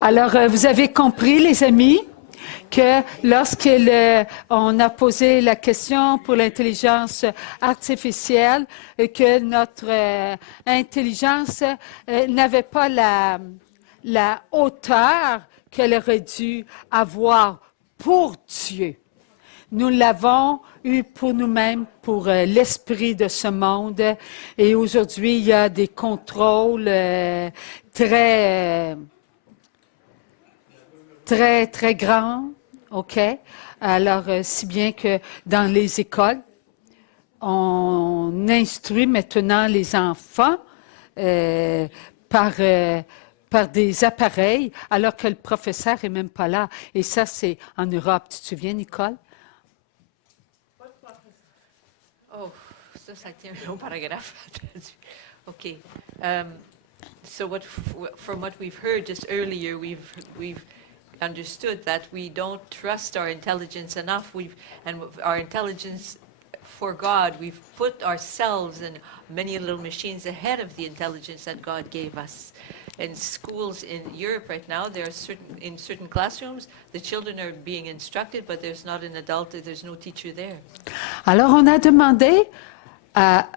Alors, vous avez compris, les amis, que lorsqu'on a posé la question pour l'intelligence artificielle, que notre intelligence n'avait pas la hauteur qu'elle aurait dû avoir pour Dieu. Nous l'avons eu pour nous-mêmes, pour l'esprit de ce monde. Et aujourd'hui, il y a des contrôles très grands, OK? Alors, si bien que dans les écoles, on instruit maintenant les enfants par des appareils, alors que le professeur n'est même pas là. Et ça, c'est en Europe. Tu te souviens, Nicole? Oh, ça tient un long paragraphe. OK. So from what we've heard just earlier, we've understood that we don't trust our intelligence enough. And our intelligence for God, we've put ourselves and many little machines ahead of the intelligence that God gave us. In schools in Europe right now, in certain classrooms, the children are being instructed, but there's not an adult, there's no teacher there. Alors, on a demandé à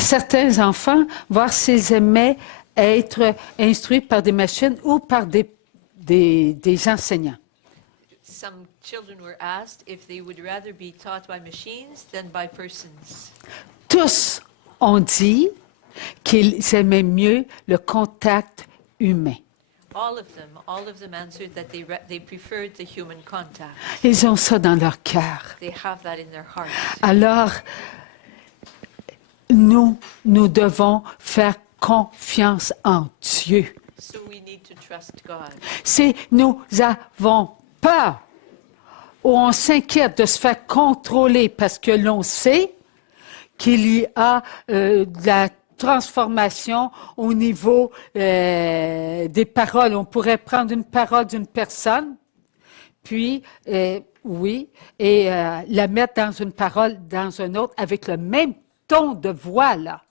certains enfants voir s'ils aimaient être instruits par des machines ou par des enseignants. Some children were asked if they would rather be taught by machines than by persons. Tous ont dit qu'ils aimaient mieux le contact humain. All of them answered that they preferred the human contact. Ils ont ça dans leur cœur. They have that in their heart. Alors, nous devons faire confiance en Dieu. So we need to trust God. Si nous avons peur ou on s'inquiète de se faire contrôler parce que l'on sait qu'il y a de la transformation au niveau des paroles. On pourrait prendre une parole d'une personne, puis, la mettre dans une parole dans une autre avec le même ton de voix, là.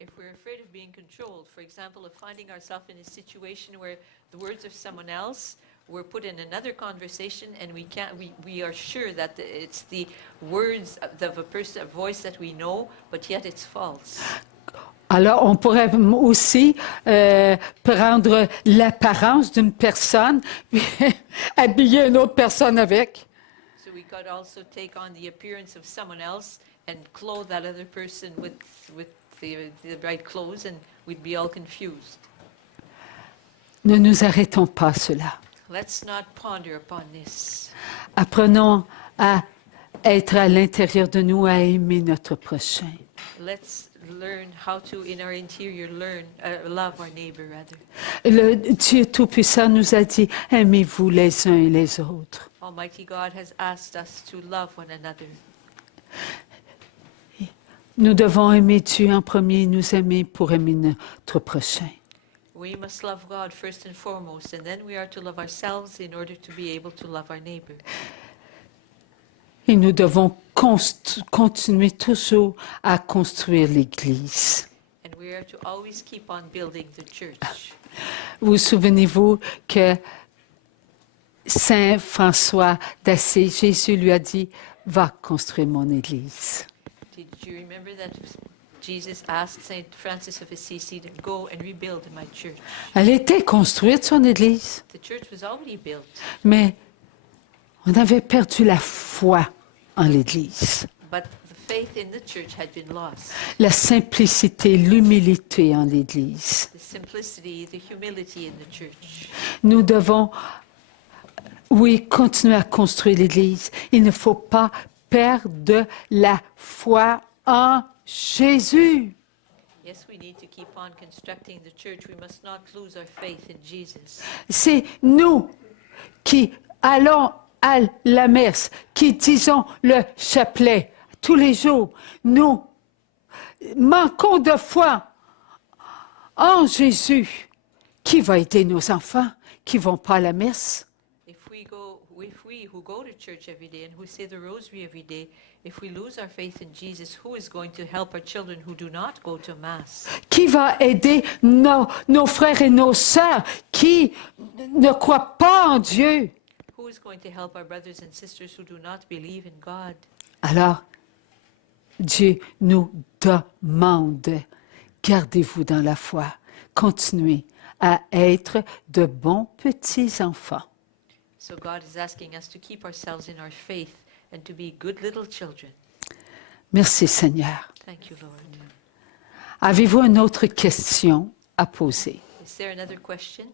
If we're afraid of being controlled, for example, of finding ourselves in a situation where the words of someone else were put in another conversation and we are sure that it's the words of a voice that we know, but yet it's false. Alors, on pourrait aussi prendre l'apparence d'une personne, puis habiller une autre personne avec. So we could also take on the appearance of someone else and clothe that other person with the bright clothes, and we'd be all confused. Ne nous arrêtons pas à cela. Let's not ponder upon this. Apprenons à être à l'intérieur de nous, à aimer notre prochain. Let's learn how to, in our interior, love our neighbor, rather. Le Dieu Tout-Puissant nous a dit, aimez-vous les uns et les autres. Almighty God has asked us to love one another. Nous devons aimer Dieu en premier et nous aimer pour aimer notre prochain. We must love God first and foremost, and then we are to love ourselves in order to be able to love our neighbor. Et nous devons continuer toujours à construire l'Église. And we are to always keep on building the church. Vous souvenez-vous que Saint François d'Assise, Jésus lui a dit, va construire mon Église. Did you remember that Jesus asked Saint Francis of Assisi to go and rebuild my church? Elle était construite, son Église, The church was already built, mais on avait perdu la foi en l'Église. but the faith in the church had been lost. La simplicité, l'humilité en l'Église. The simplicity, the humility in the church. Nous devons, continuer à construire l'Église. Il ne faut pas perdre la foi en Jésus. Yes, we need to keep on constructing the church. We must not lose our faith in Jesus. C'est nous qui allons à la messe, qui disons le chapelet tous les jours. Nous manquons de foi en Jésus. Qui va aider nos enfants qui ne vont pas à la messe? If if we who go to church every day and who say the rosary every day, if we lose our faith in Jesus, who is going to help our children who do not go to Mass? Qui va aider nos frères et nos sœurs qui ne croient pas en Dieu? Who is going to help our brothers and sisters who do not believe in God? Alors, Dieu nous demande, gardez-vous dans la foi, continuez à être de bons petits enfants. So God is asking us to keep ourselves in our faith and to be good little children. Merci Seigneur. Thank you, Lord. Avez-vous une autre question à poser? Is there another question?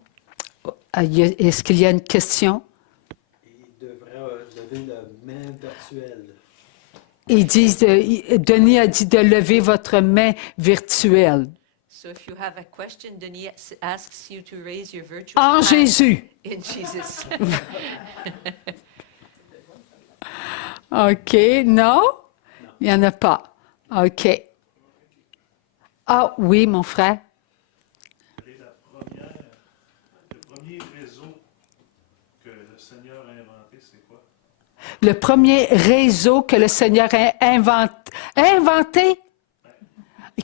Est-ce qu'il y a une question? Il devrait lever la main virtuelle. Denis a dit de lever votre main virtuelle. So if you have a question, Denis asks you to raise your virtual En hand Jésus. in Jesus. OK. Non? Il n'y en a pas. OK. Ah oui, mon frère. Quel est le premier réseau que le Seigneur a inventé, c'est quoi? Le premier réseau que le Seigneur a inventé,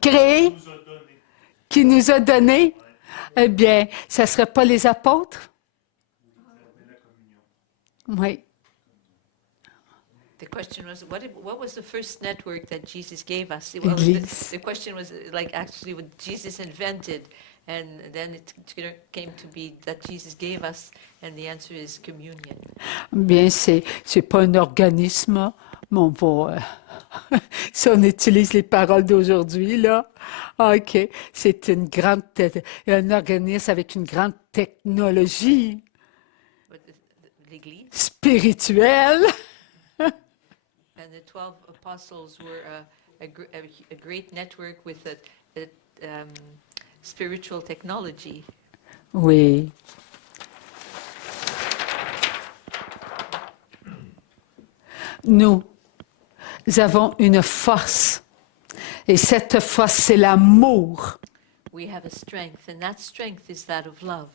créé, Il nous a donné. qui nous a donné, eh bien, ça ne serait pas les apôtres? La communion. Oui. The question was, what was the first network that Jesus gave us? Église. The question was like actually what Jesus invented, and then it came to be that Jesus gave us, and the answer is communion. Bien, c'est pas un organisme, mais on va... si on utilise les paroles d'aujourd'hui, là, OK, c'est un organisme avec une grande technologie But l'Église spirituelle. and the 12 apostles were a great network with spiritual technology. Oui. Nous avons une force. Et cette force, c'est l'amour. We have a strength, and that strength is that of love.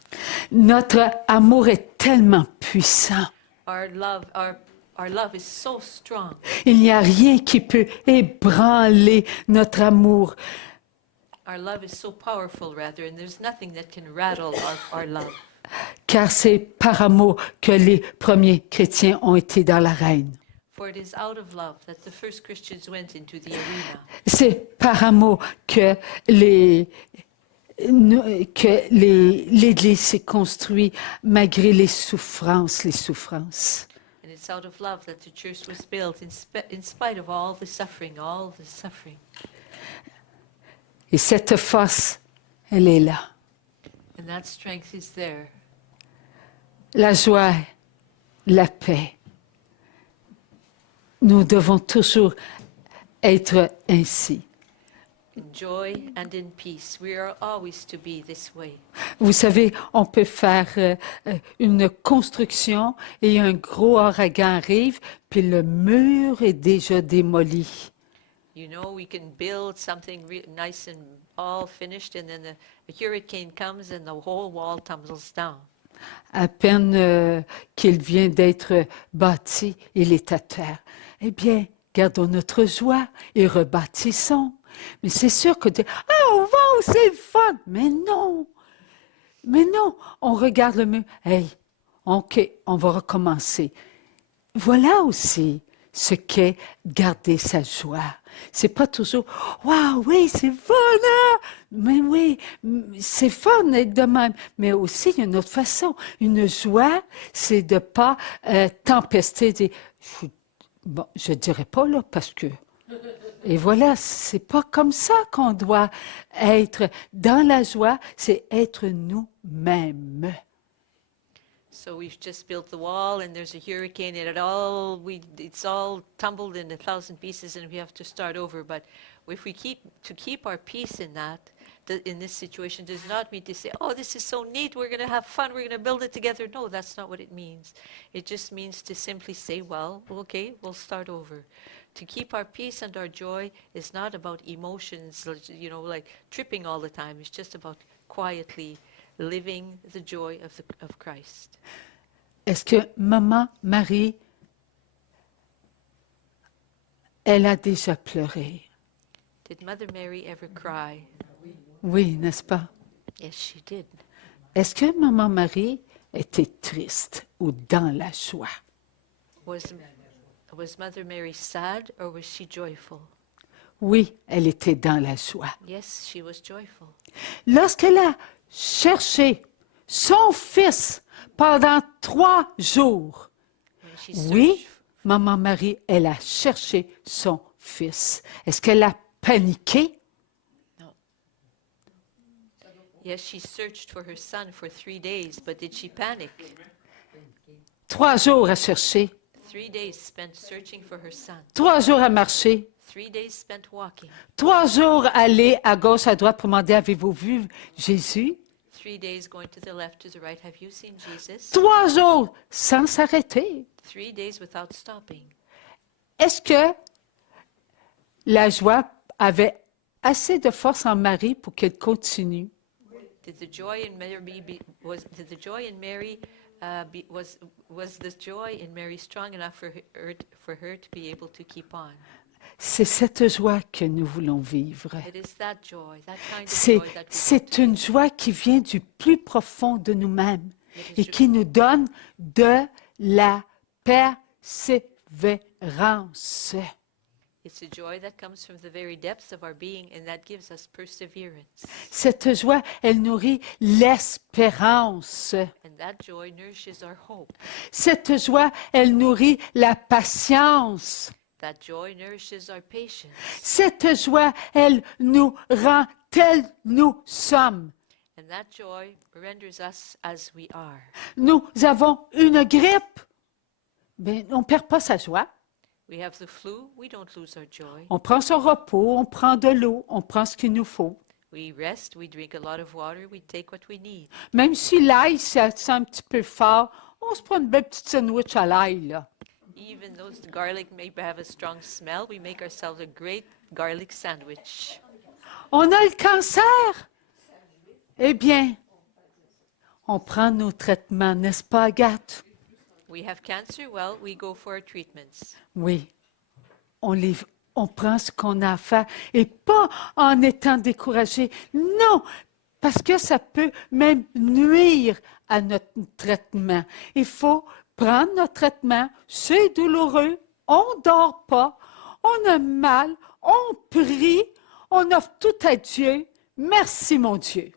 Notre amour est tellement puissant. Our love is so strong. Il n'y a rien qui peut ébranler notre amour. Our love is so powerful, rather, and there's nothing that can rattle our love. Car c'est par amour que les premiers chrétiens ont été dans l'arène. For it is out of love that the first Christians went into the arena. C'est par amour que l'Église s'est construite malgré les souffrances. And it's out of love that the church was built in spite of all the suffering. Et cette force, elle est là. And that strength is there. La joie, la paix. Nous devons toujours être ainsi. In joy and in peace, we are always to be this way. Vous savez, on peut faire une construction et un gros ouragan arrive, puis le mur est déjà démoli. You know, we can build something nice and all finished, and then a hurricane comes and the whole wall tumbles down. À peine qu'il vient d'être bâti, il est à terre. Eh bien, gardons notre joie et rebâtissons. Mais c'est sûr que oh wow, c'est le fun. Mais non, on regarde le mur. Hey, OK, on va recommencer. Voilà aussi ce qu'est garder sa joie. C'est pas toujours waouh, oui, c'est fun, hein? Mais oui, c'est fun d'être de même. Mais aussi, il y a une autre façon. Une joie, c'est de pas tempester. Bon, je dirais pas là parce que. Et voilà, c'est pas comme ça qu'on doit être. Dans la joie, c'est être nous-mêmes. So we've just built the wall, and there's a hurricane, and it's all tumbled in 1,000 pieces, and we have to start over. But if we keep our peace in in this situation, does not mean to say, oh, this is so neat, we're going to have fun, we're going to build it together. No, that's not what it means. It just means to simply say, well, okay, we'll start over. To keep our peace and our joy is not about emotions, like tripping all the time. It's just about quietly living the joy of Christ. Est-ce que Maman Marie, elle a déjà pleuré? Did Mother Mary ever cry? Oui, n'est-ce pas? Yes, she did. Est-ce que Maman Marie était triste ou dans la joie? Was Mother Mary sad or was she joyful? Oui, elle était dans la joie. Yes, she was joyful. Lorsqu'elle a cherché son fils pendant 3 jours, When she oui, searched, Maman Marie, elle a cherché son fils. Est-ce qu'elle a paniqué? yes, she searched for her son for 3 days, but did she panic? 3 jours à chercher, 3 days spent searching for her son. 3 jours à marcher, 3 days spent walking. 3 jours à aller à gauche, à droite pour demander, avez-vous vu Jésus? 3 days going to the left, to the right. Have you seen Jesus? 3 jours sans s'arrêter. 3 days without stopping. Est-ce que la joie avait assez de force en Marie pour qu'elle continue? Did the joy in Mary did the joy in Mary was the joy in Mary strong enough for her to be able to keep on? C'est cette joie que nous voulons vivre. It is that joy, that kind of C'est joy that we c'est une joie qui vient du plus profond de nous-mêmes It et is qui nous donne de la persévérance. It's a joy that comes from the very depths of our being and that gives us perseverance. Cette joie, elle nourrit l'espérance. And that joy nourishes our hope. Cette joie, elle nourrit la patience. That joy nourishes our patience. Cette joie, elle nous rend tels nous sommes. And that joy renders us as we are. Nous avons une grippe. Mais on ne perd pas sa joie. We have the flu, we don't lose our joy. On prend son repos, on prend de l'eau, on prend ce qu'il nous faut. We rest, we drink a lot of water, we take what we need. Même si l'ail, ça sent un petit peu fort, on se prend une belle petite sandwich à l'ail, là. Even though the garlic may have a strong smell, we make ourselves a great garlic sandwich. On a le cancer. Eh bien, on prend nos traitements, n'est-ce pas, Agathe? We have cancer, well, we go for our treatments. Oui. On prend ce qu'on a à faire et pas en étant découragé. Non, parce que ça peut même nuire à notre traitement. Il faut prendre notre traitement, c'est douloureux, on ne dort pas, on a mal, on prie, on offre tout à Dieu. Merci, mon Dieu.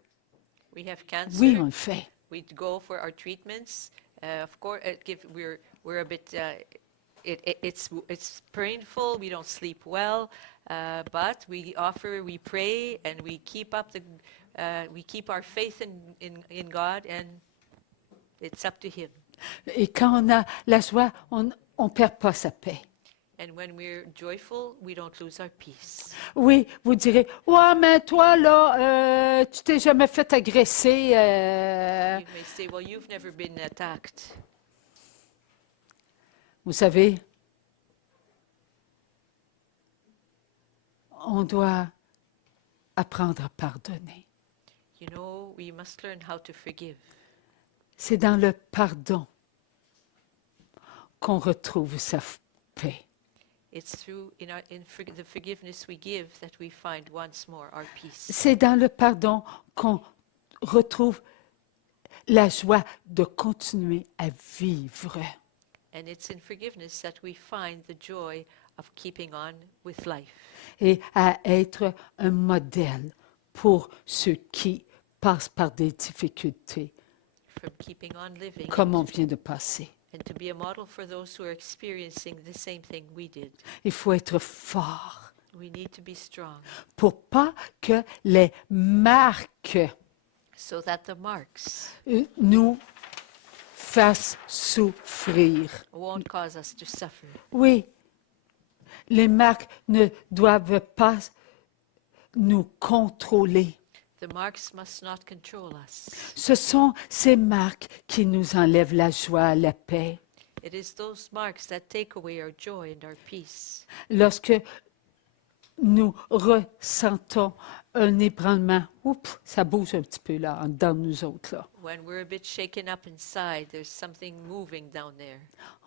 We have cancer. Oui, on le fait. We go for our treatments. Of course, we're a bit. It's painful. We don't sleep well, but we pray, and we keep up we keep our faith in God, and it's up to Him. Et quand on a la joie, on ne perd pas sa paix. And when we're joyful, we don't lose our peace. Oui, vous direz, ouais, mais toi, là, tu t'es jamais fait agresser. You may say, well, you've never been attacked. Vous savez, on doit apprendre à pardonner. You know, we must learn how to forgive. C'est dans le pardon qu'on retrouve sa paix. It's through the forgiveness we give that we find once more our peace. C'est dans le pardon qu'on retrouve la joie de continuer à vivre. And it's in forgiveness that we find the joy of keeping on with life. Et à être un modèle pour ceux qui passent par des difficultés, From keeping on living comme on vient de passer. and to be a model for those who are experiencing the same thing we did. Il faut être fort We need to be strong pour pas que les marques so that the marks nous fassent souffrir. won't cause us to suffer. Oui, les marques ne doivent pas nous contrôler. The marks must not control us. Ce sont ces marques qui nous enlèvent la joie, la paix. It is those marks that take away our joy and our peace. Lorsque nous ressentons un ébranlement, oups, ça bouge un petit peu là, en dedans de nous autres, là. When we're a bit shaken up inside, there's something moving down there.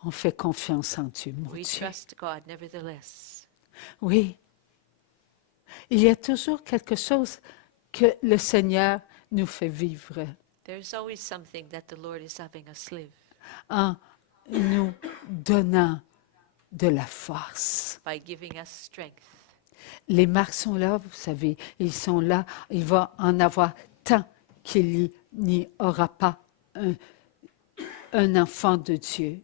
On fait confiance en Dieu, mon We Dieu. trust God nevertheless. Oui. Il y a toujours quelque chose que le Seigneur nous fait vivre There's always something that the Lord is having us live en nous donnant de la force. by giving us strength. Les marques sont là, vous savez, ils sont là. Il va en avoir tant qu'il n'y aura pas un enfant de Dieu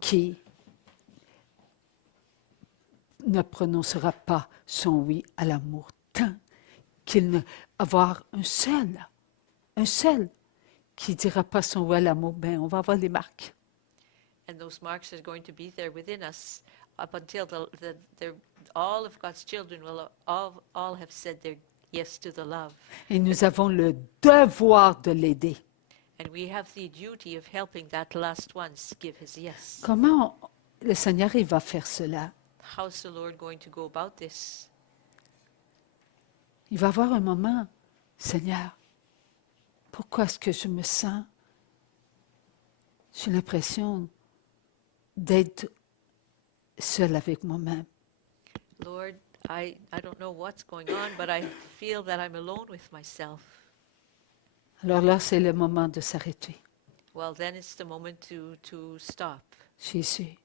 qui ne prononcera pas son oui à l'amour, tant qu'il ne avoir un seul qui dira pas son oui à l'amour, ben on va avoir les marques. And those marks are going to be there within us up until all of God's children will all have said their yes to the love. Et nous avons le devoir de l'aider. And we have the duty of helping that last one give his yes. Comment le Seigneur il va faire cela? How's the Lord going to go about this? Il va avoir un moment, Seigneur, pourquoi est-ce que je me sens, j'ai l'impression d'être seul avec moi-même. Lord, I don't know what's going on, but I feel that I'm alone with myself. Alors là, c'est le moment de s'arrêter. Well, then it's the moment to stop. Jésus,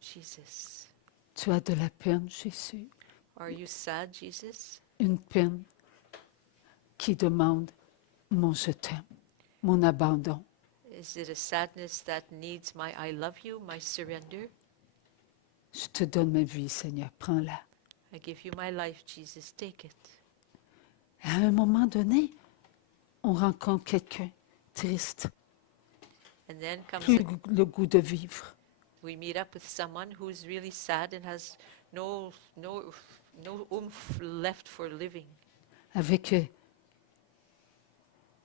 Jesus, tu as de la peine, Jésus. are you sad, Jesus? Une peine qui demande mon je t'aime, mon abandon. Is it a sadness that needs my I love you, my surrender? Je te donne ma vie, Seigneur, prends-la. I give you my life, Jesus, take it. Et à un moment donné, on rencontre quelqu'un triste, And then comes plus le goût de vivre. we meet up with someone who's really sad and has no oomph left for living. Avec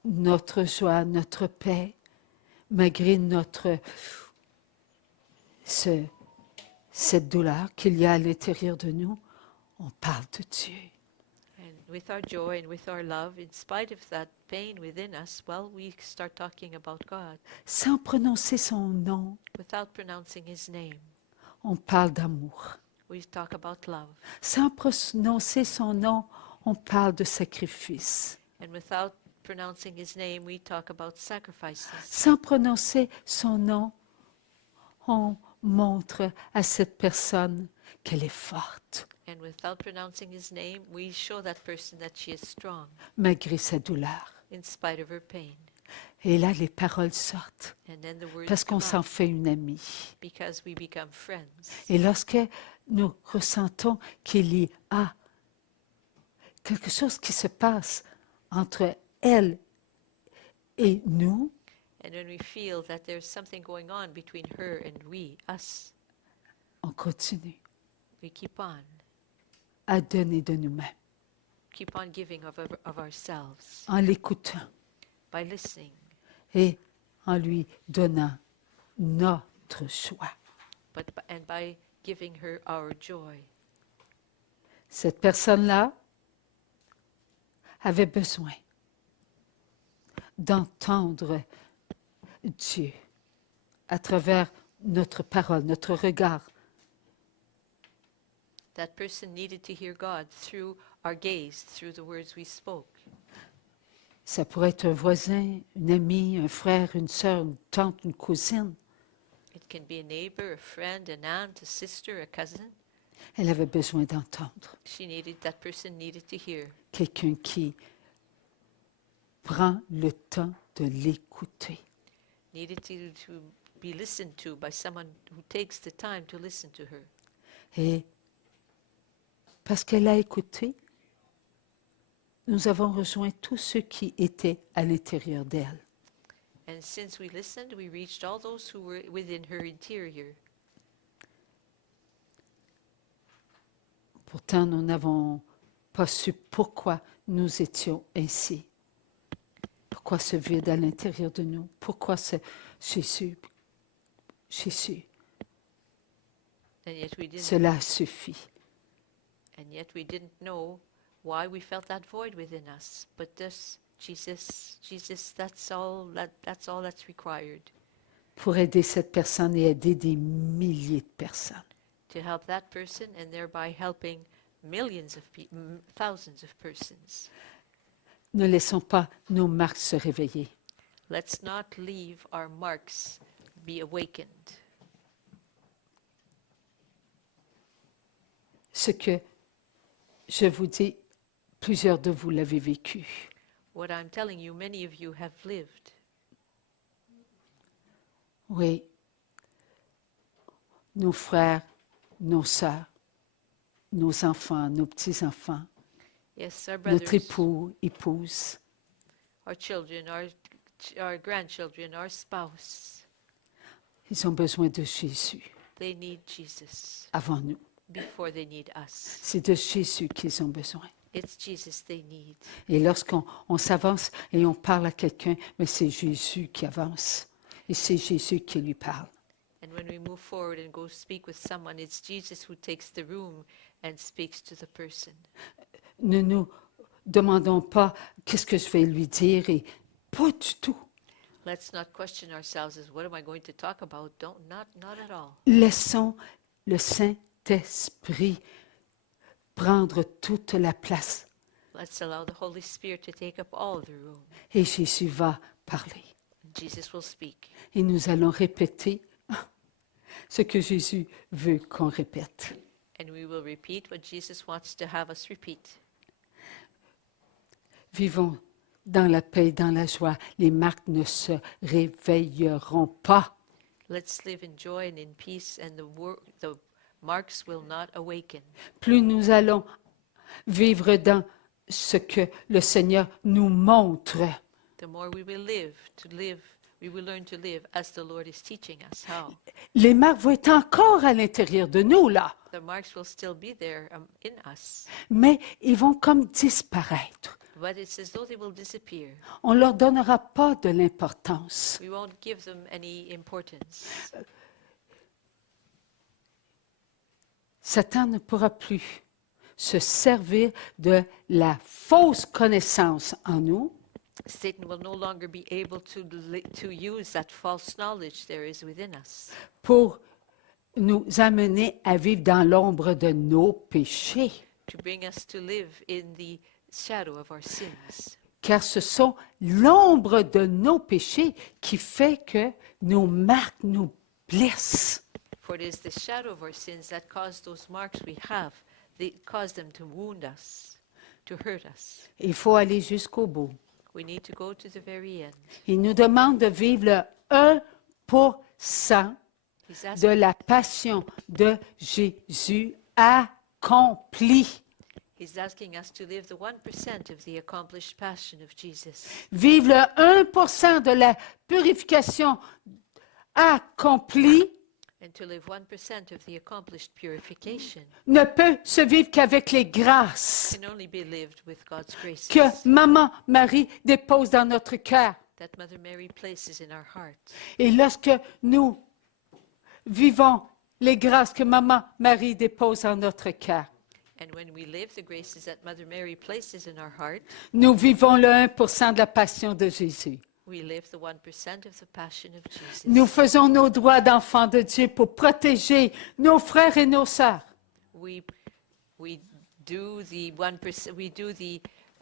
notre joie, notre paix, malgré cette douleur qu'il y a à l'intérieur de nous, on parle de Dieu. And with our joy and with our love, in spite of that pain within us, well, we start talking about God Sans prononcer son nom, without pronouncing his name. on parle d'amour. We talk about love. Sans prononcer son nom, on parle de sacrifice. And without pronouncing his name, we talk about sacrifices. Sans prononcer son nom, on montre à cette personne qu'elle est forte, And without pronouncing his name, we show that person that she is strong malgré sa douleur. in spite of her pain. Et là, les paroles sortent, And then the words parce qu'on come s'en out fait une amie. because we become friends. Et lorsque nous ressentons qu'il y a quelque chose qui se passe entre elle et nous, And when we feel that there's something going on between her and us, on continue we keep on à donner de nous-mêmes giving of ourselves en l'écoutant by listening et en lui donnant notre choix. and by giving her our joy. Cette personne-là avait besoin d'entendre Dieu à travers notre parole, notre regard. That person needed to hear God through our gaze, through the words we spoke. Ça pourrait être un voisin, une amie, un frère, une sœur, une tante, une cousine. It can be a neighbor, a friend, an aunt, a sister, a cousin. Elle avait besoin d'entendre That person needed to hear. quelqu'un qui prend le temps de l'écouter. Needed to be listened to by someone who takes the time to listen to her. Et parce qu'elle a écouté, nous avons rejoint tous ceux qui étaient à l'intérieur d'elle. And since we listened, we reached all those who were within her interior. Pourtant, nous n'avons pas su pourquoi nous étions ainsi. Pourquoi ce vide à l'intérieur de nous? Pourquoi ce Jésus? And yet we didn't. Cela suffit. And yet we didn't know why we felt that void within us. But this, Jesus, that's all that's required pour aider cette personne et aider des milliers de personnes. to help that person and thereby helping millions of people, thousands of persons. Ne laissons pas nos marques se réveiller. Let's not leave our marks be awakened. Ce que je vous dis, plusieurs de vous l'avez vécu. What I'm telling you, many of you have lived. Oui. Nos frères, nos sœurs, nos enfants, nos petits-enfants, Yes, our notre brothers, époux, épouse, our children, our grandchildren, our spouse, ils ont besoin de Jésus they need Jesus avant nous. before they need us. C'est de Jésus qu'ils ont besoin. It's Jesus they need. Et lorsqu'on s'avance et on parle à quelqu'un, mais c'est Jésus qui avance. Et c'est Jésus qui lui parle. And when we move forward and go speak with someone, it's Jesus who takes the room and speaks to the person. Ne nous demandons pas qu'est-ce que je vais lui dire et pas du tout. Let's not question ourselves as what am I going to talk about? Not at all. Laissons le Saint-Esprit prendre toute la place Let's allow the Holy Spirit to take up all the room. et Jésus va parler. Jesus will speak. Et nous allons répéter ce que Jésus veut qu'on répète. And we will repeat what Jesus wants to have us repeat. Vivons dans la paix, dans la joie. Les marques ne se réveilleront pas. Let's live in joy and in peace, and the marks will not awaken. Plus nous allons vivre dans ce que le Seigneur nous montre, The more we will we will learn to live as the Lord is teaching us how. les marques vont être encore à l'intérieur de nous, là, The marks will still be there in us, mais ils vont comme disparaître. but it's as though they will disappear. On ne leur donnera pas de l'importance. We won't give them any importance. Satan ne pourra plus se servir de la fausse connaissance en nous Satan will no longer be able to use that false knowledge there is within us pour nous amener à vivre dans l'ombre de nos péchés. to bring us to live in the shadow of our sins. Car ce sont l'ombre de nos péchés qui fait que nos marques nous blessent. For it is the shadow of our sins that cause those marks we have. They cause them to wound us, to hurt us. Il faut aller jusqu'au bout. We need to go to the very end. Il nous demande de vivre le 1% He's de asking, la passion de Jésus accomplie. he's asking us to live the 1% of the accomplished passion of Jesus. Vivre le 1% de la purification accomplie And to live 1% of the accomplished purification ne peut se vivre qu'avec les grâces can only be lived with God's graces que Maman Marie dépose dans notre cœur. that Mother Mary places in our heart. Et lorsque nous vivons les grâces que Maman Marie dépose dans notre cœur, And when we live the graces that Mother Mary places in our heart, nous vivons le 1% de la passion de Jésus. we live the 1% of the passion of Jesus. Nous faisons nos droits d'enfants de Dieu pour protéger nos frères et nos sœurs. We do the 1%. We do the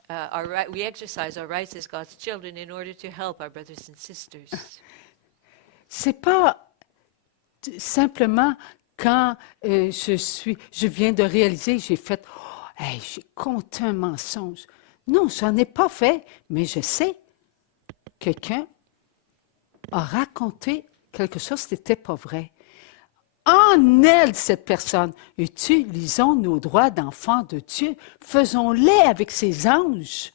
our right. We exercise our rights as God's children in order to help our brothers and sisters. C'est pas simplement quand je viens de réaliser, j'ai fait, oh, hey, j'ai compté un mensonge. Non, j'en ai pas fait, mais je sais. Quelqu'un a raconté quelque chose qui n'était pas vrai. En elle, cette personne, utilisons nos droits d'enfants de Dieu, faisons-les avec ses anges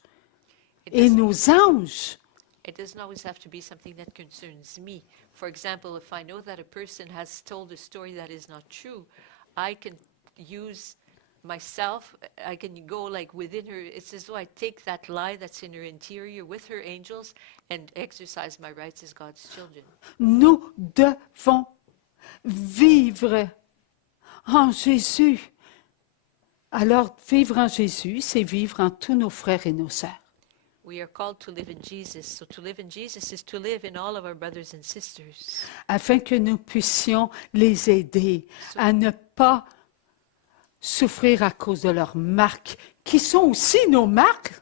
et nos anges. It doesn't always have to be something that concerns me. For example, if I know that a person has told a story that is not true, I can use myself, I can go like within her, it's as though I take that lie that's in her interior with her angels and exercise my rights as God's children. Nous devons vivre en Jésus. Alors, vivre en Jésus, c'est vivre en tous nos frères et nos sœurs. We are called to live in Jesus. So to live in Jesus is to live in all of our brothers and sisters, Afin que nous puissions les aider à ne pas souffrir à cause de leurs marques, qui sont aussi nos marques.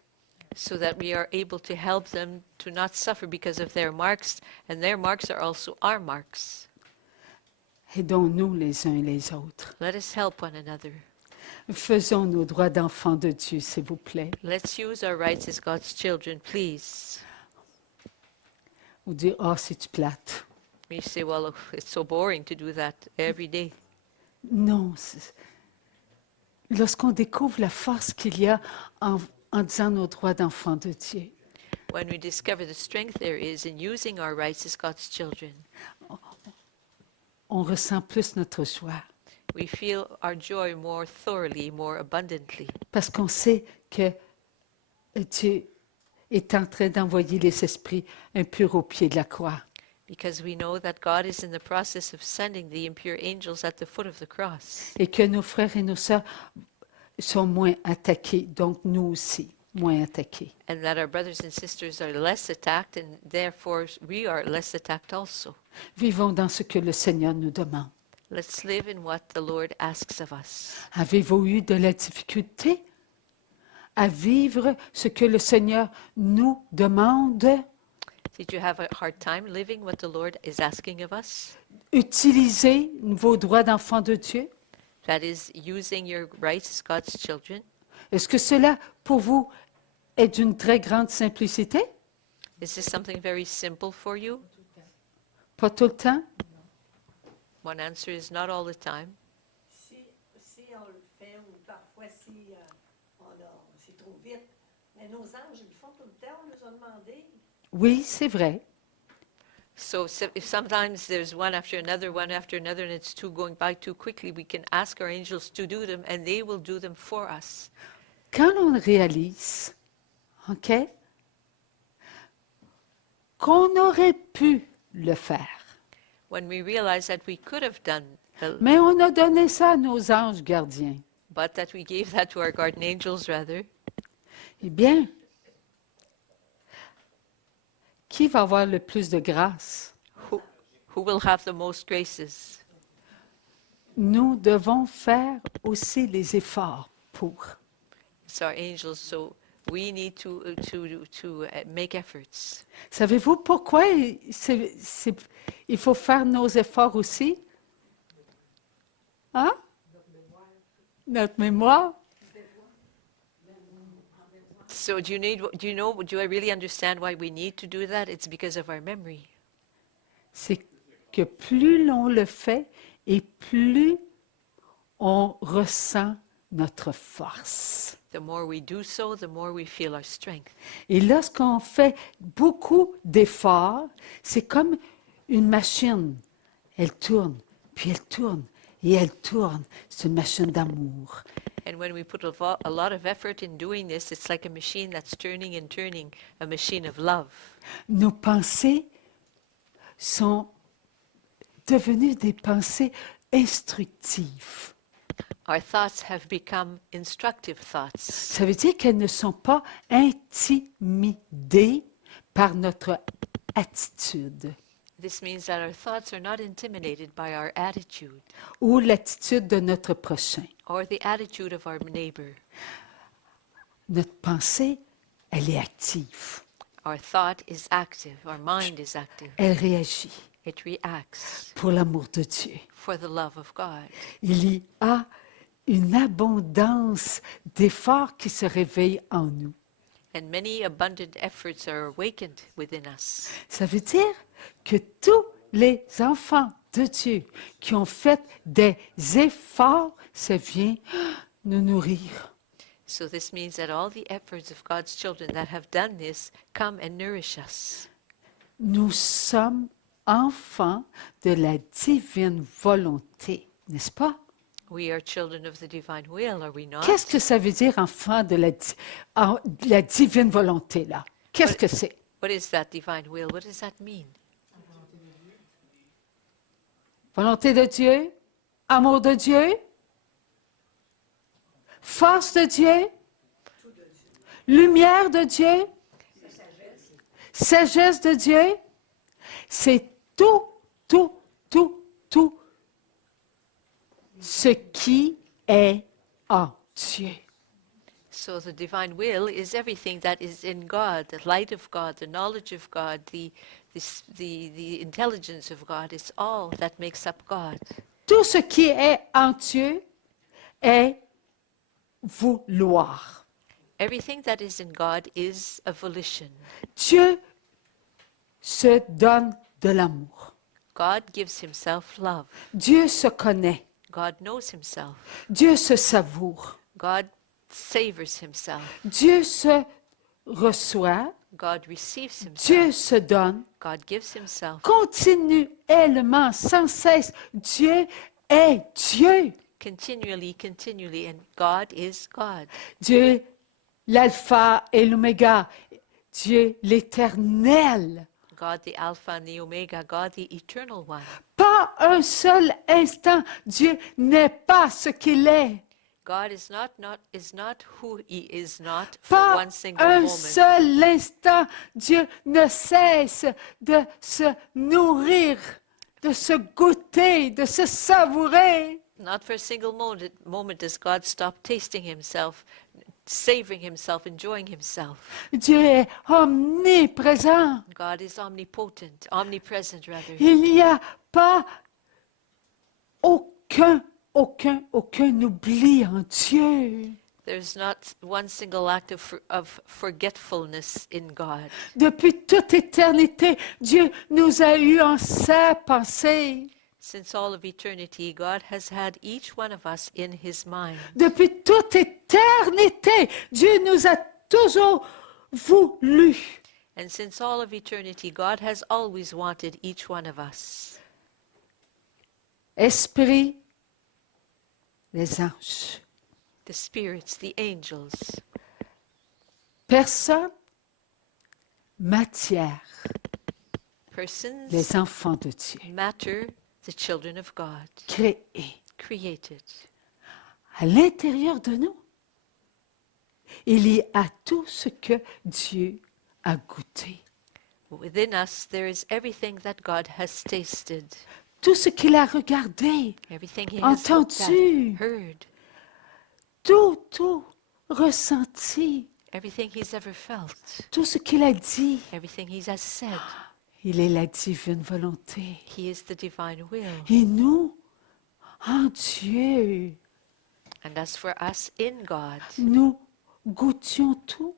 so that we are able to help them to not suffer because of their marks, and their marks are also our marks. Aidons-nous les uns et les autres. Let us help one another. Faisons nos droits d'enfants de Dieu, s'il vous plaît. Let's use our rights as God's children, please. Ou dire, oh, c'est plate. You say, well, it's so boring to do that every day. Non. Lorsqu'on découvre la force qu'il y a en disant nos droits d'enfants de Dieu, When we discover the strength there is in using our rights as God's children, on ressent plus notre joie. we feel our joy more thoroughly, more abundantly, Parce qu'on sait que Dieu est en train d'envoyer les esprits impurs au pied de la croix. because we know that God is in the process of sending the impure angels at the foot of the cross, Et que nos frères et nos sœurs sont moins attaqués, donc nous aussi, moins attaqués. and that our brothers and sisters are less attacked, and therefore we are less attacked also. Vivons dans ce que le Seigneur nous demande. Let's live in what the Lord asks of us. Avez-vous eu de la difficulté à vivre ce que le Seigneur nous demande? Did you have a hard time living what the Lord is asking of us? Utilisez vos droits d'enfants de Dieu? That is, using your rights as God's children. Est-ce que cela, pour vous, est d'une très grande simplicité? Is this something very simple for you? Pas tout le temps? One answer is not all the time. Si on le fait, ou parfois si c'est trop vite, mais nos anges, ils le font tout le temps, on nous a demandé. Oui, c'est vrai. So if sometimes there's one after another, and it's going by too quickly, we can ask our angels to do them, and they will do them for us. Quand on réalise, OK, qu'on aurait pu le faire, When we realize that we could have done, mais on a donné ça à nos anges gardiens, but that we gave that to our guardian angels rather, eh bien, qui va avoir le plus de grâce? who will have the most graces? Nous devons faire aussi les efforts pour. It's our angels, so we need to make efforts. Savez-vous pourquoi il faut faire nos efforts aussi? Hein? Notre mémoire. So do I really understand why we need to do that? It's because of our memory. C'est que plus l'on le fait et plus on ressent notre force. The more we do so, the more we feel our strength. Et lorsqu'on fait beaucoup d'efforts, c'est comme une machine. Elle tourne, puis elle tourne, et elle tourne. C'est une machine d'amour. And when we put a lot of effort in doing this, it's like a machine that's turning and turning, a machine of love. Nos pensées sont devenues des pensées instructives. Our thoughts have become instructive thoughts. Ça veut dire qu'elles ne sont pas intimidées par notre attitude This means that our thoughts are not intimidated by our attitude ou l'attitude de notre prochain. or the attitude of our neighbor. Notre pensée, elle est active. Our thought is active, our mind is active. Elle réagit It reacts pour l'amour de Dieu. for the love of God. Il y a une abondance d'efforts qui se réveillent en nous. And many abundant efforts are awakened within us. Ça veut dire que tous les enfants de Dieu qui ont fait des efforts, ça vient nous nourrir. So this means that all the efforts of God's children that have done this come and nourish us. Nous sommes enfants de la divine volonté, n'est-ce pas? We are children of the divine will, are we not? Qu'est-ce que ça veut dire, enfant de la divine volonté, là? Qu'est-ce que c'est? What is that divine will? What does that mean? Volonté de Dieu? Amour de Dieu? force de Dieu, lumière de Dieu, sagesse de Dieu. C'est tout, tout, tout, tout ce qui est en Dieu. So the divine will is everything that is in God, the light of God, the knowledge of God, the intelligence of God. It's all that makes up God. Tout ce qui est en Dieu est vouloir. Everything that is in God is a volition. Dieu se donne de l'amour. God gives himself love. Dieu se connaît. God knows himself. Dieu se savoure. God savors himself. Dieu se reçoit. God receives himself. Dieu se donne. God gives himself. Continuellement, sans cesse, Dieu est Dieu. Continually, continually, and God is God. Dieu, l'alpha et l'oméga. Dieu, l'éternel. God the Alpha and the Omega, God the Eternal One. Pas un seul instant, Dieu n'est pas ce qu'il est. God is not who he is not for Pas one single un moment. seul instant, Dieu ne cesse de se nourrir, de se goûter, de se savourer. Not for a single moment does God stop tasting himself, savoring himself, enjoying himself. Dieu est omniprésent. God is omnipotent, omnipresent rather. Il n'y a pas aucun oubli en Dieu. There's not one single act of forgetfulness in God. Depuis toute éternité, Dieu nous a eu en sa pensée. Since all of eternity, God has had each one of us in his mind. Depuis toute éternité, Dieu nous a toujours voulu. And since all of eternity, God has always wanted each one of us. Esprit, les anges. The spirits, the angels, Personne, matière, persons, les enfants de Dieu. matter, the children of God, Créés created. à l'intérieur de nous. Il y a tout ce que Dieu a goûté. Within us, there is everything that God has tasted, Tout ce qu'il a regardé, everything he has looked at, entendu, heard, tout ressenti, everything he's ever felt, tout ce qu'il a dit. everything he has said. Il est la divine volonté. He is the divine will. Et nous, en Dieu, And as for us in God, nous goûtions tout,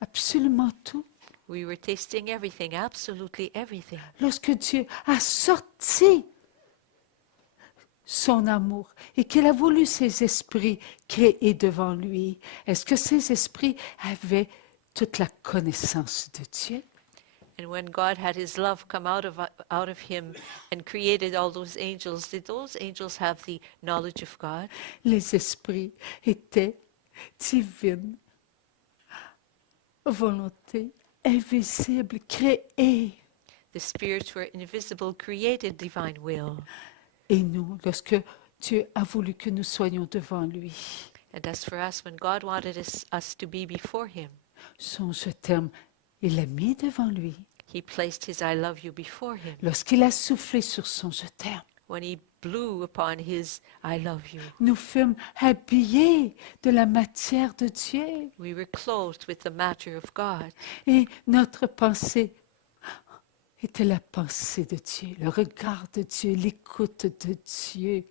absolument tout. we were tasting everything, absolutely everything. Lorsque Dieu a sorti son amour et qu'il a voulu ses esprits créés devant lui, est-ce que ces esprits avaient toute la connaissance de Dieu? And when God had his love come out of him and created all those angels, did those angels have the knowledge of God? Les esprits étaient divines, volonté invisible, créée. The spirits were invisible, created divine will. Et nous, lorsque Dieu a voulu que nous soyons devant lui, And as for us, when God wanted us to be before him, son je t'aime, il l'a mis devant lui. he placed his I love you before him. Lorsqu'il a soufflé sur son je t'aime, When he blew upon his I love you, nous fûmes habillés de la matière de Dieu. we were clothed with the matter of God. Et notre pensée était la pensée de Dieu, le regard de Dieu, l'écoute de Dieu,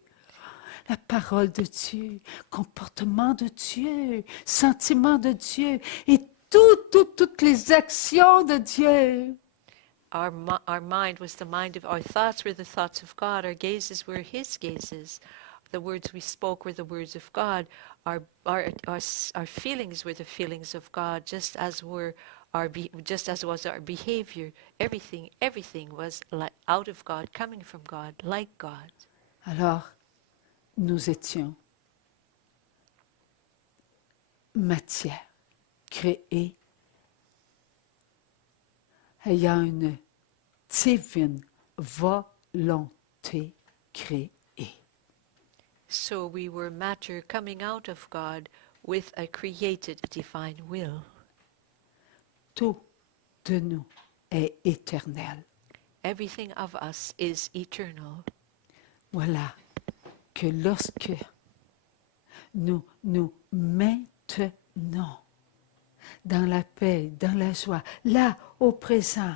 la parole de Dieu, comportement de Dieu, sentiment de Dieu et toutes les actions de Dieu. Our mind was the mind of, our thoughts were the thoughts of God, our gazes were his gazes. The words we spoke were the words of God. Our feelings were the feelings of God, just as was our behavior. Everything was out of God, coming from God, like God. Alors, nous étions matière créée, ayant une divine volonté créée. So we were matter coming out of God with a created divine will. Tout de nous est éternel. Everything of us is eternal. Voilà que lorsque nous nous maintenons dans la paix, dans la joie, là, au présent,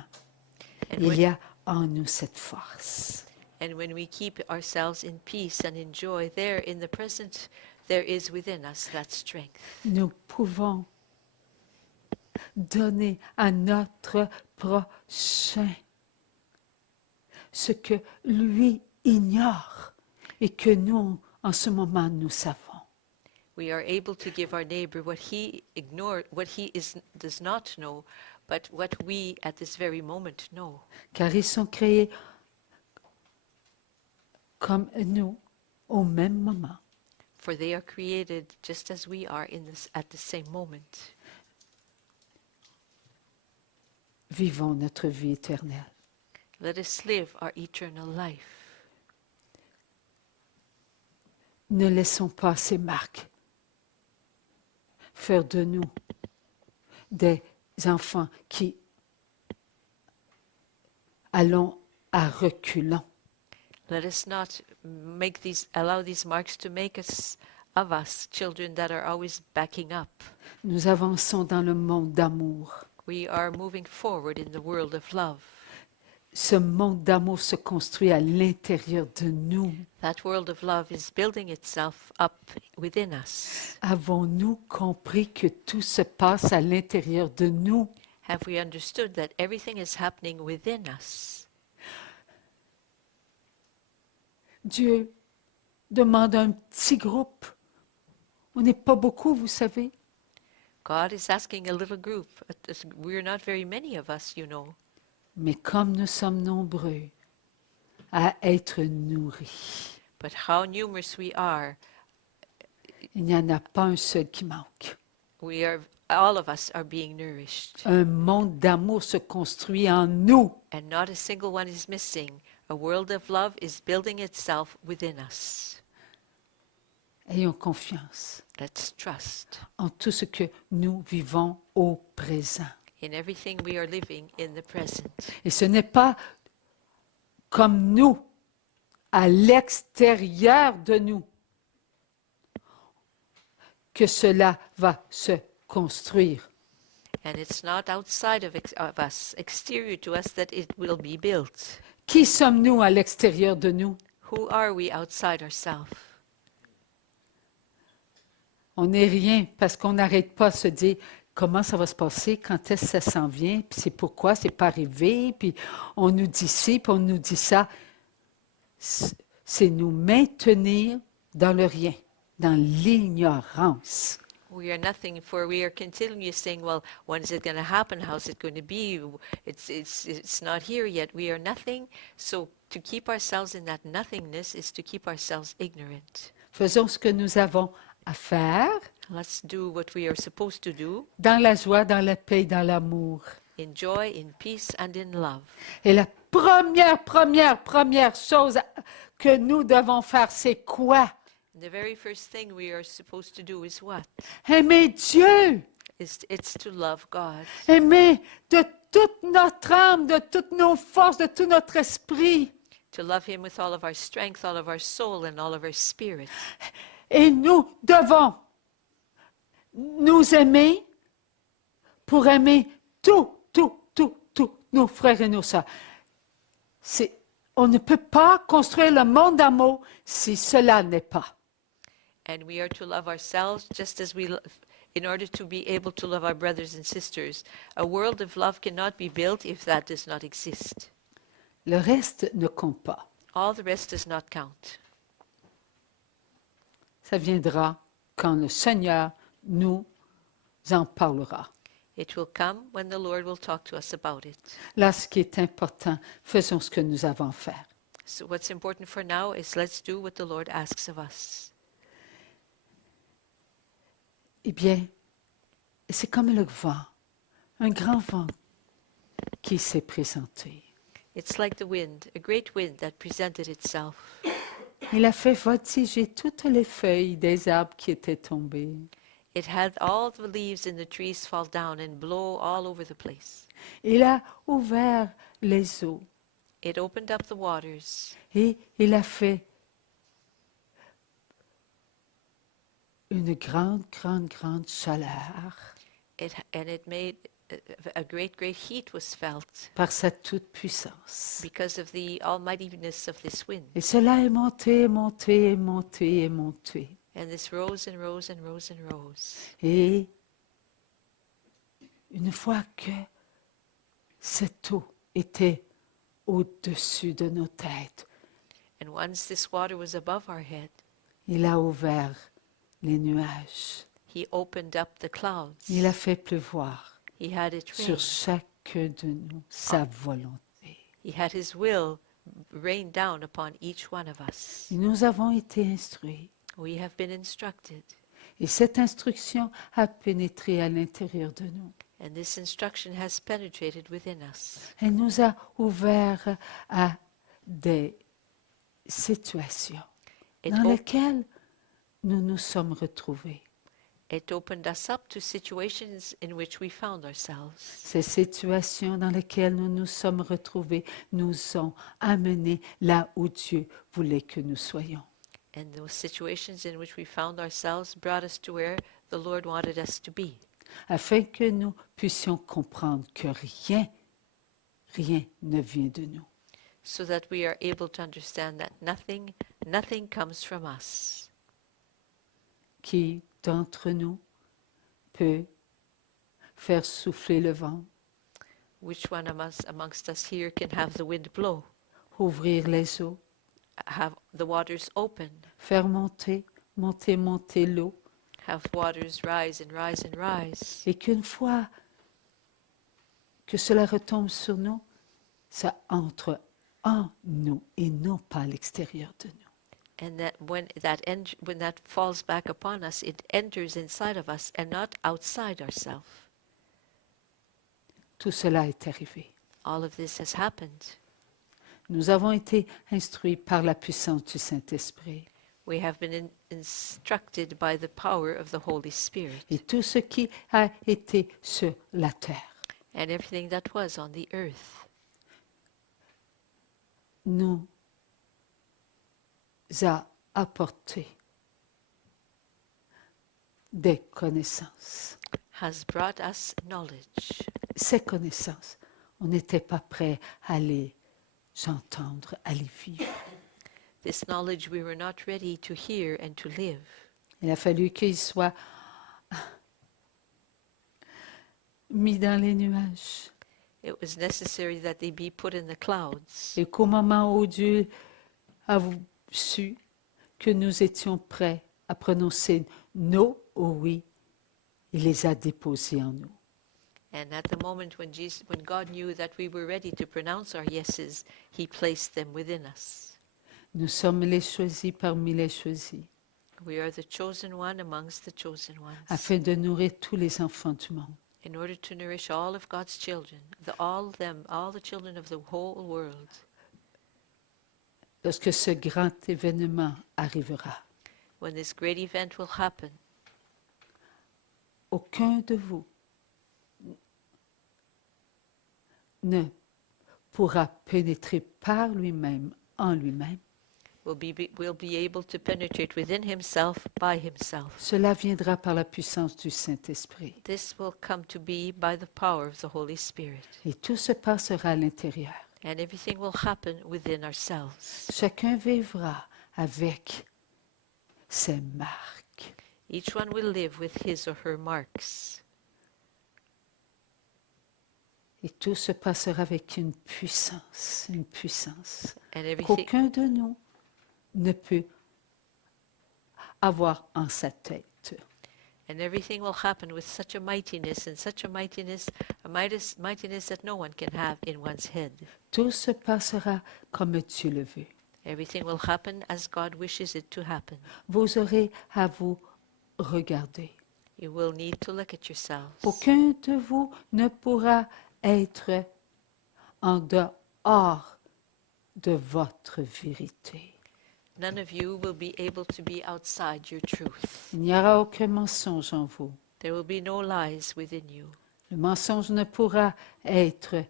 And il when, y a en nous cette force. and when we keep ourselves in peace and in joy, there in the present, there is within us that strength. Nous pouvons donner à notre prochain ce que lui ignore et que nous, en ce moment, nous savons. We are able to give our neighbor what he ignored, what he does not know, but what we at this very moment know. Car ils sont créés comme nous au même moment. For they are created just as we are at the same moment. Vivons notre vie éternelle. Let us live our eternal life. Ne laissons pas ces marques faire de nous des enfants qui allons à reculons. Let us not allow these marks to make of us children that are always backing up. Nous avançons dans le monde d'amour. We are moving forward in the world of love. Ce monde d'amour se construit à l'intérieur de nous. That world of love is building itself up within us. Avons-nous compris que tout se passe à l'intérieur de nous? Have we understood that everything is happening within us? Dieu demande un petit groupe. On n'est pas beaucoup, vous savez. God is asking a little group. We're not very many of us, you know. Mais comme nous sommes nombreux à être nourris, But how numerous we are, il n'y en a pas un seul qui manque. all of us are being nourished. Un monde d'amour se construit en nous. And not a single one is missing. A world of love is building itself within us. Ayons confiance Let's trust en tout ce que nous vivons au présent. in everything we are living in the present. Et ce n'est pas comme nous, à l'extérieur de nous, que cela va se construire. And it's not outside of us, exterior to us, that it will be built. Qui sommes-nous à l'extérieur de nous? Who are we outside ourselves? On n'est rien parce qu'on n'arrête pas de se dire comment ça va se passer, quand est-ce que ça s'en vient, puis c'est pourquoi c'est pas arrivé, puis on nous dit ci, puis on nous dit ça. C'est nous maintenir dans le rien, dans l'ignorance. We are nothing, for we are continually saying, well, when is it going to happen? How's it going to be? It's not here yet. We are nothing. So to keep ourselves in that nothingness is to keep ourselves ignorant. Faisons ce que nous avons à faire Let's do what we are supposed to do dans la joie, dans la paix, dans l'amour. in joy, in peace, and in love. Et la première chose que nous devons faire, c'est quoi? The very first thing we are supposed to do is what? Aimer Dieu, It's to love God. aimer de toute notre âme, de toutes nos forces, de tout notre esprit. To love Him with all of our strength, all of our soul, and all of our spirit. Et nous devons nous aimer pour aimer tous nos frères et nos sœurs. On ne peut pas construire le monde d'amour si cela n'est pas. And we are to love ourselves just as in order to be able to love our brothers and sisters. A world of love cannot be built if that does not exist. Le reste ne compte pas. All the rest does not count. Ça viendra quand le Seigneur nous en parlera. It will come when the Lord will talk to us about it. Là, ce qui est important, faisons ce que nous avons à faire. So what's important for now is let's do what the Lord asks of us. Eh bien, c'est comme le vent, un grand vent qui s'est présenté. It's like the wind, a great wind that presented itself. Il a fait voltiger toutes les feuilles des arbres qui étaient tombés. It had all the leaves in the trees fall down and blow all over the place. Il a ouvert les eaux It opened up the waters, et il a fait une grande chaleur and it made a great heat was felt par sa toute-puissance. because of the almightiness of this wind. Et cela est monté, monté, monté et monté. And this rose and rose and rose and rose. Et une fois que cette eau était au-dessus de nos têtes, And once this water was above our head, il a ouvert les nuages. he opened up the clouds. Il a fait pleuvoir He had it rain. sur chacun de nous sa volonté. He had his will rain down upon each one of us. Et nous avons été instruits. We have been instructed, Et cette instruction a pénétré à l'intérieur de nous. and this instruction has penetrated within us. Elle nous a ouvert à des situations It, dans op- lesquelles nous nous sommes retrouvés. it opened us up to situations in which we found ourselves. Ces situations dans lesquelles nous nous sommes retrouvés nous ont amenés là où Dieu voulait que nous soyons. And those situations in which we found ourselves brought us to where the Lord wanted us to be, Afin que nous puissions comprendre que rien ne vient de nous. so that we are able to understand that nothing comes from us. Qui d'entre nous peut faire souffler le vent, Which one of us amongst us here can have the wind blow, ouvrir les eaux, have the waters open, faire monter l'eau, have waters rise and rise and rise, et qu'une fois que cela retombe sur nous, ça entre en nous et non pas à l'extérieur de nous. and that when that falls back upon us, it enters inside of us and not outside ourselves. Tout cela est arrivé. All of this has happened. Nous avons été instruits par la puissance du Saint-Esprit. We have been instructed by the power of the Holy Spirit, Et tout ce qui a été sur la terre and everything that was on the earth nous a apporté des connaissances. has brought us knowledge. Ces connaissances, on n'était pas prêt à les entendre, à les vivre. This knowledge we were not ready to hear and to live. Il a fallu qu'ils soient mis dans les nuages. It was necessary that they be put in the clouds. Et qu'au moment où Dieu a su que nous étions prêts à prononcer nos oui, il les a déposés en nous. And at the moment when God knew that we were ready to pronounce our yeses, he placed them within us. Nous sommes les choisis parmi les choisis, We are the chosen one amongst the chosen ones, afin de nourrir tous les enfants du monde. in order to nourish all of God's children, all the children of the whole world. Lorsque ce grand événement arrivera, When this great event will happen, aucun de vous ne pourra pénétrer par lui-même, en lui-même. will be able to penetrate within himself by himself. Cela viendra par la puissance du Saint-Esprit. This will come to be by the power of the Holy Spirit. Et tout se passera à l'intérieur. And everything will happen within ourselves. Chacun vivra avec ses marques. Each one will live with his or her marks. Et tout se passera avec une puissance And everything, qu'aucun de nous ne peut avoir en sa tête. and everything will happen with such a mightiness and such a mightiness that no one can have in one's head. Tout se passera comme Dieu le veut. Everything will happen as God wishes it to happen. Vous aurez à vous regarder. You will need to look at yourselves. Aucun de vous ne pourra être en dehors de votre vérité. none of you will be able to be outside your truth. Il n'y aura aucun mensonge en vous. There will be no lies within you. Le mensonge ne pourra être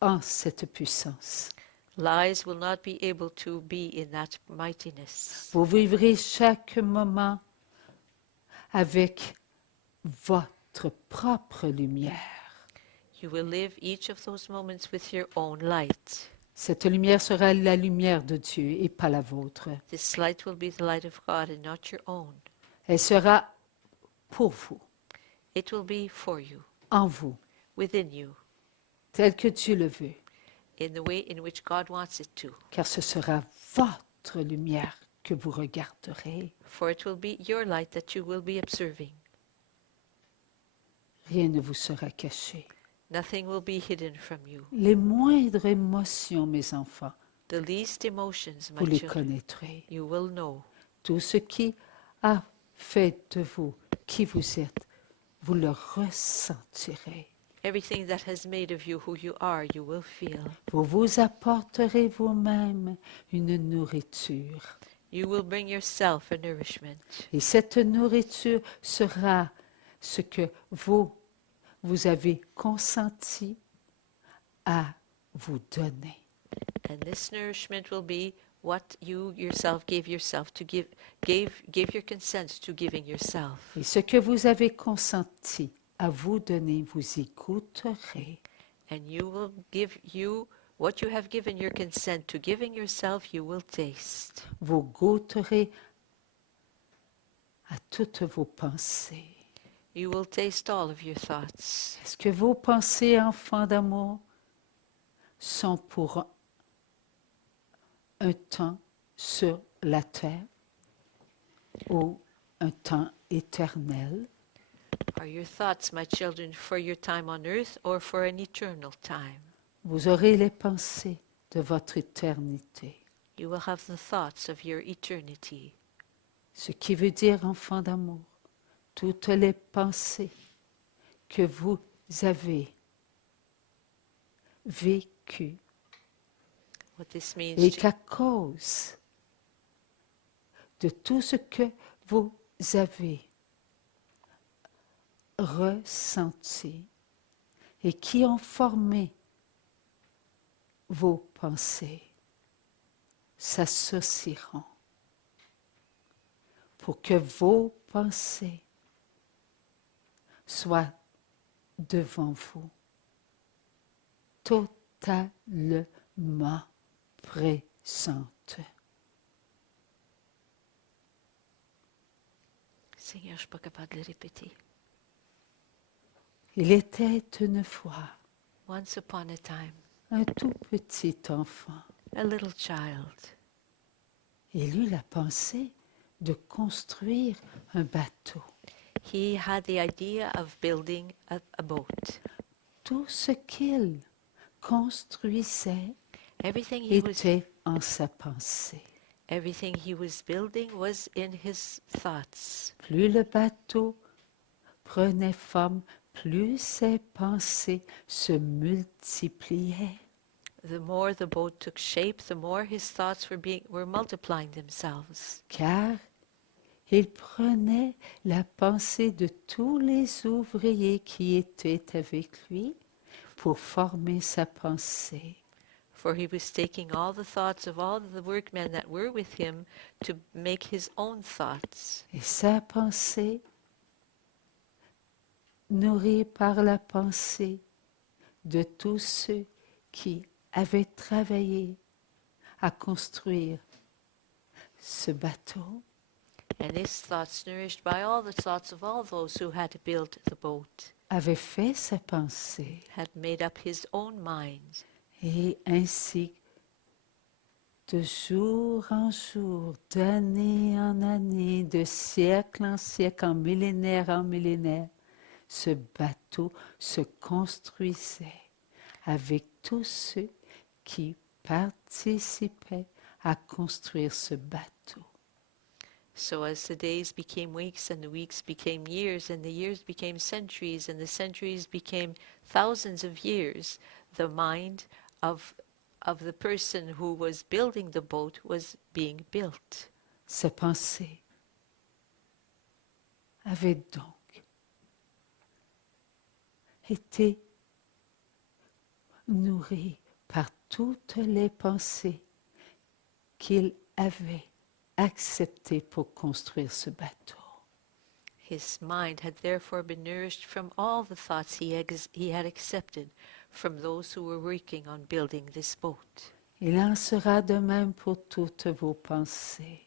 en cette puissance. Lies will not be able to be in that mightiness. Vous vivrez chaque moment avec votre propre lumière. You will live each of those moments with your own light. Cette lumière sera la lumière de Dieu et pas la vôtre. This light will be the light of God and not your own. Elle sera pour vous, It will be for you, en vous, within you, tel que Dieu le veut, in the way in which God wants it to. car ce sera votre lumière que vous regarderez. For it will be your light that you will be observing. Rien ne vous sera caché. Nothing will be hidden from you. Les moindres émotions, mes enfants, The least emotions, vous my les children, connaîtrez. you will know. Tout ce qui a fait de vous qui vous êtes, vous le ressentirez. Everything that has made of you who you are, you will feel. Vous vous apporterez vous-même une nourriture. You will bring yourself a nourishment. Et cette nourriture sera ce que vous avez consenti à vous donner. And this nourishment will be what you yourself gave yourself to give your consent to giving yourself. Et ce que vous avez consenti à vous donner, vous y goûterez. And you will give you what you have given your consent to giving yourself, you will taste. Vous goûterez à toutes vos pensées. You will taste all of your thoughts. Est-ce que vos pensées, enfants d'amour, sont pour un temps sur la terre ou un temps éternel? Are your thoughts, my children, for your time on earth or for an eternal time? Vous aurez les pensées de votre éternité. You will have the thoughts of your eternity. Ce qui veut dire, enfants d'amour, toutes les pensées que vous avez vécues What this means et to qu'à cause de tout ce que vous avez ressenti et qui ont formé vos pensées s'associeront pour que vos pensées soient devant vous totalement présentes. Seigneur, je ne suis pas capable de le répéter. Il était une fois Once upon a time, un tout petit enfant. a little child. Il eut la pensée de construire un bateau. He had the idea of building a boat. Tout ce qu'il construisait Everything était en sa pensée. he was building was in his thoughts. Plus le bateau prenait forme, plus ses pensées se multipliaient. The more the boat took shape, the more his thoughts were multiplying themselves. Car il prenait la pensée de tous les ouvriers qui étaient avec lui pour former sa pensée. For he was taking all the thoughts of all the workmen that were with him to make his own thoughts. Et sa pensée, nourrie par la pensée de tous ceux qui avaient travaillé à construire ce bateau, And his thoughts, nourished by all the thoughts of all those who had built the boat, avait fait sa pensée. had made up his own mind. Et ainsi, de jour en jour, d'année en année, de siècle en siècle, en millénaire, ce bateau se construisait avec tous ceux qui participaient à construire ce bateau. So as the days became weeks and the weeks became years and the years became centuries and the centuries became thousands of years, the mind of the person who was building the boat was being built. Ces pensées avaient donc été nourries par toutes les pensées qu'il avait acceptées pour construire ce bateau. His mind had therefore been nourished from all the thoughts he had accepted from those who were working on building this boat. Il en sera de même pour toutes vos pensées.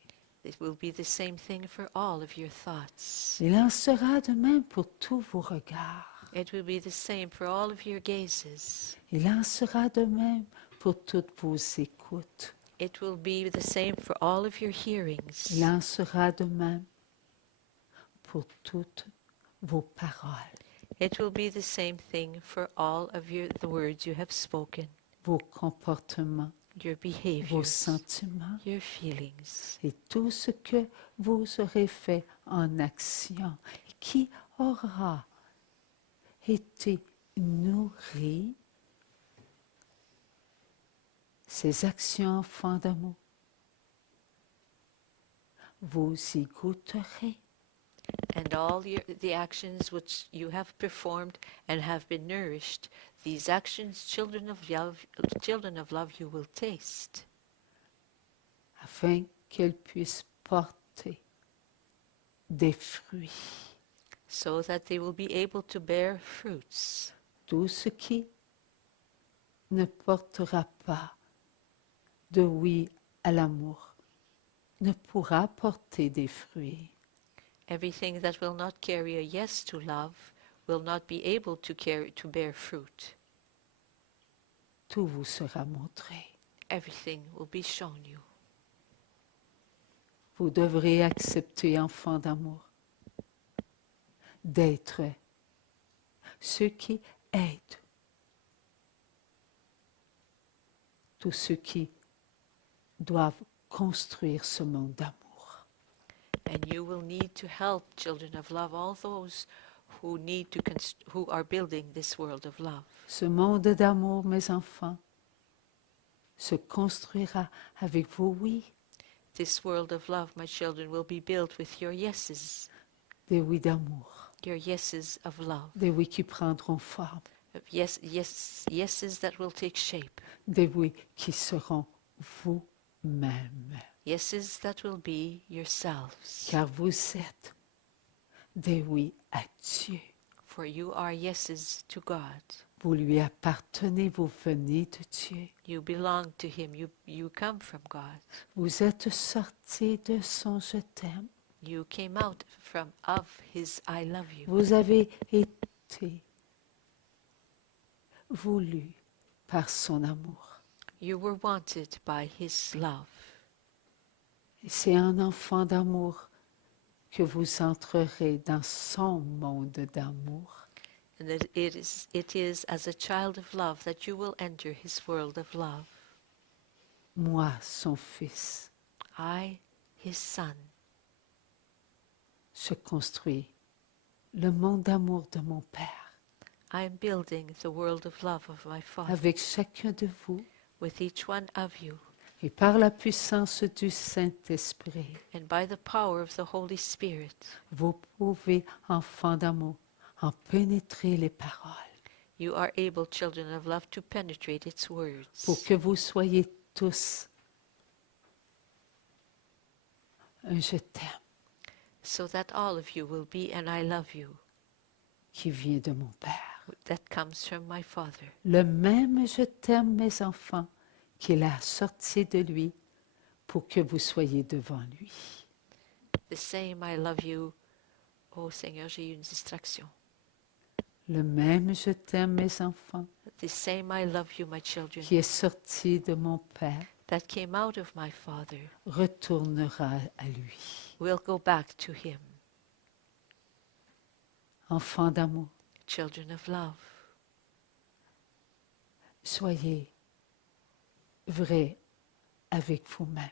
It will be the same thing for all of your thoughts. Il en sera de même pour tous vos regards. It will be the same for all of your gazes. Il en sera de même pour toutes vos écoutes. It will be the same for all of your hearings. Il en sera de même pour toutes vos paroles, It will be the same thing for all of the words you have spoken, vos comportements, your vos behaviors, sentiments your feelings, et tout ce que vous aurez fait en action et qui aura été nourri. Ces actions enfants d'amour, vous y goûterez. and all the actions which you have performed and have been nourished, these actions, children of love, you will taste, afin qu'elles puissent porter des fruits. so that they will be able to bear fruits. Tout ce qui ne portera pas de oui à l'amour ne pourra porter des fruits. Everything that will not carry a yes to love will not be able to bear fruit. Tout vous sera montré. Everything will be shown you. Vous devrez accepter, enfants d'amour, d'être ceux qui aident tous ceux qui doivent construire ce monde d'amour. And you will need to help, children of love, all those who who are building this world of love. Ce monde d'amour, mes enfants, se construira avec vos oui, This world of love, my children, will be built with your yeses, des oui d'amour, your yeses of love. des oui qui prendront forme, Yeses that will take shape. des oui qui seront vous-même. Yeses that will be yourselves. Car vous êtes des oui à Dieu. For you are yeses to God. Vous lui appartenez, vous venez de Dieu. You belong to Him. You come from God. Vous êtes sortis de son je t'aime. You came out of His I love you. Vous avez été voulu par son amour. You were wanted by His love. Et c'est un enfant d'amour que vous entrerez dans son monde d'amour. And that it is as a child of love that you will enter His world of love. Moi, son fils, I, His Son, je construis le monde d'amour de mon Père I am building the world of love of my Father avec chacun de vous with each one of you. et par la puissance du Saint-Esprit. And by the power of the Holy Spirit, Vous pouvez, enfants d'amour, en pénétrer les paroles you are able, children of love, to penetrate its words. pour que vous soyez tous un je t'aime So that all of you will be an I love you qui vient de mon Père. that comes from my Father. Le même je t'aime, mes enfants, qu'il a sorti de lui pour que vous soyez devant lui. The same I love you. Oh Seigneur, j'ai eu une distraction. Le même je t'aime, mes enfants, The same I love you, my children, qui est sorti de mon Père, that came out of my Father, retournera à lui. will go back to Him. Enfants d'amour, Children of love, soyez vrais avec vous-même.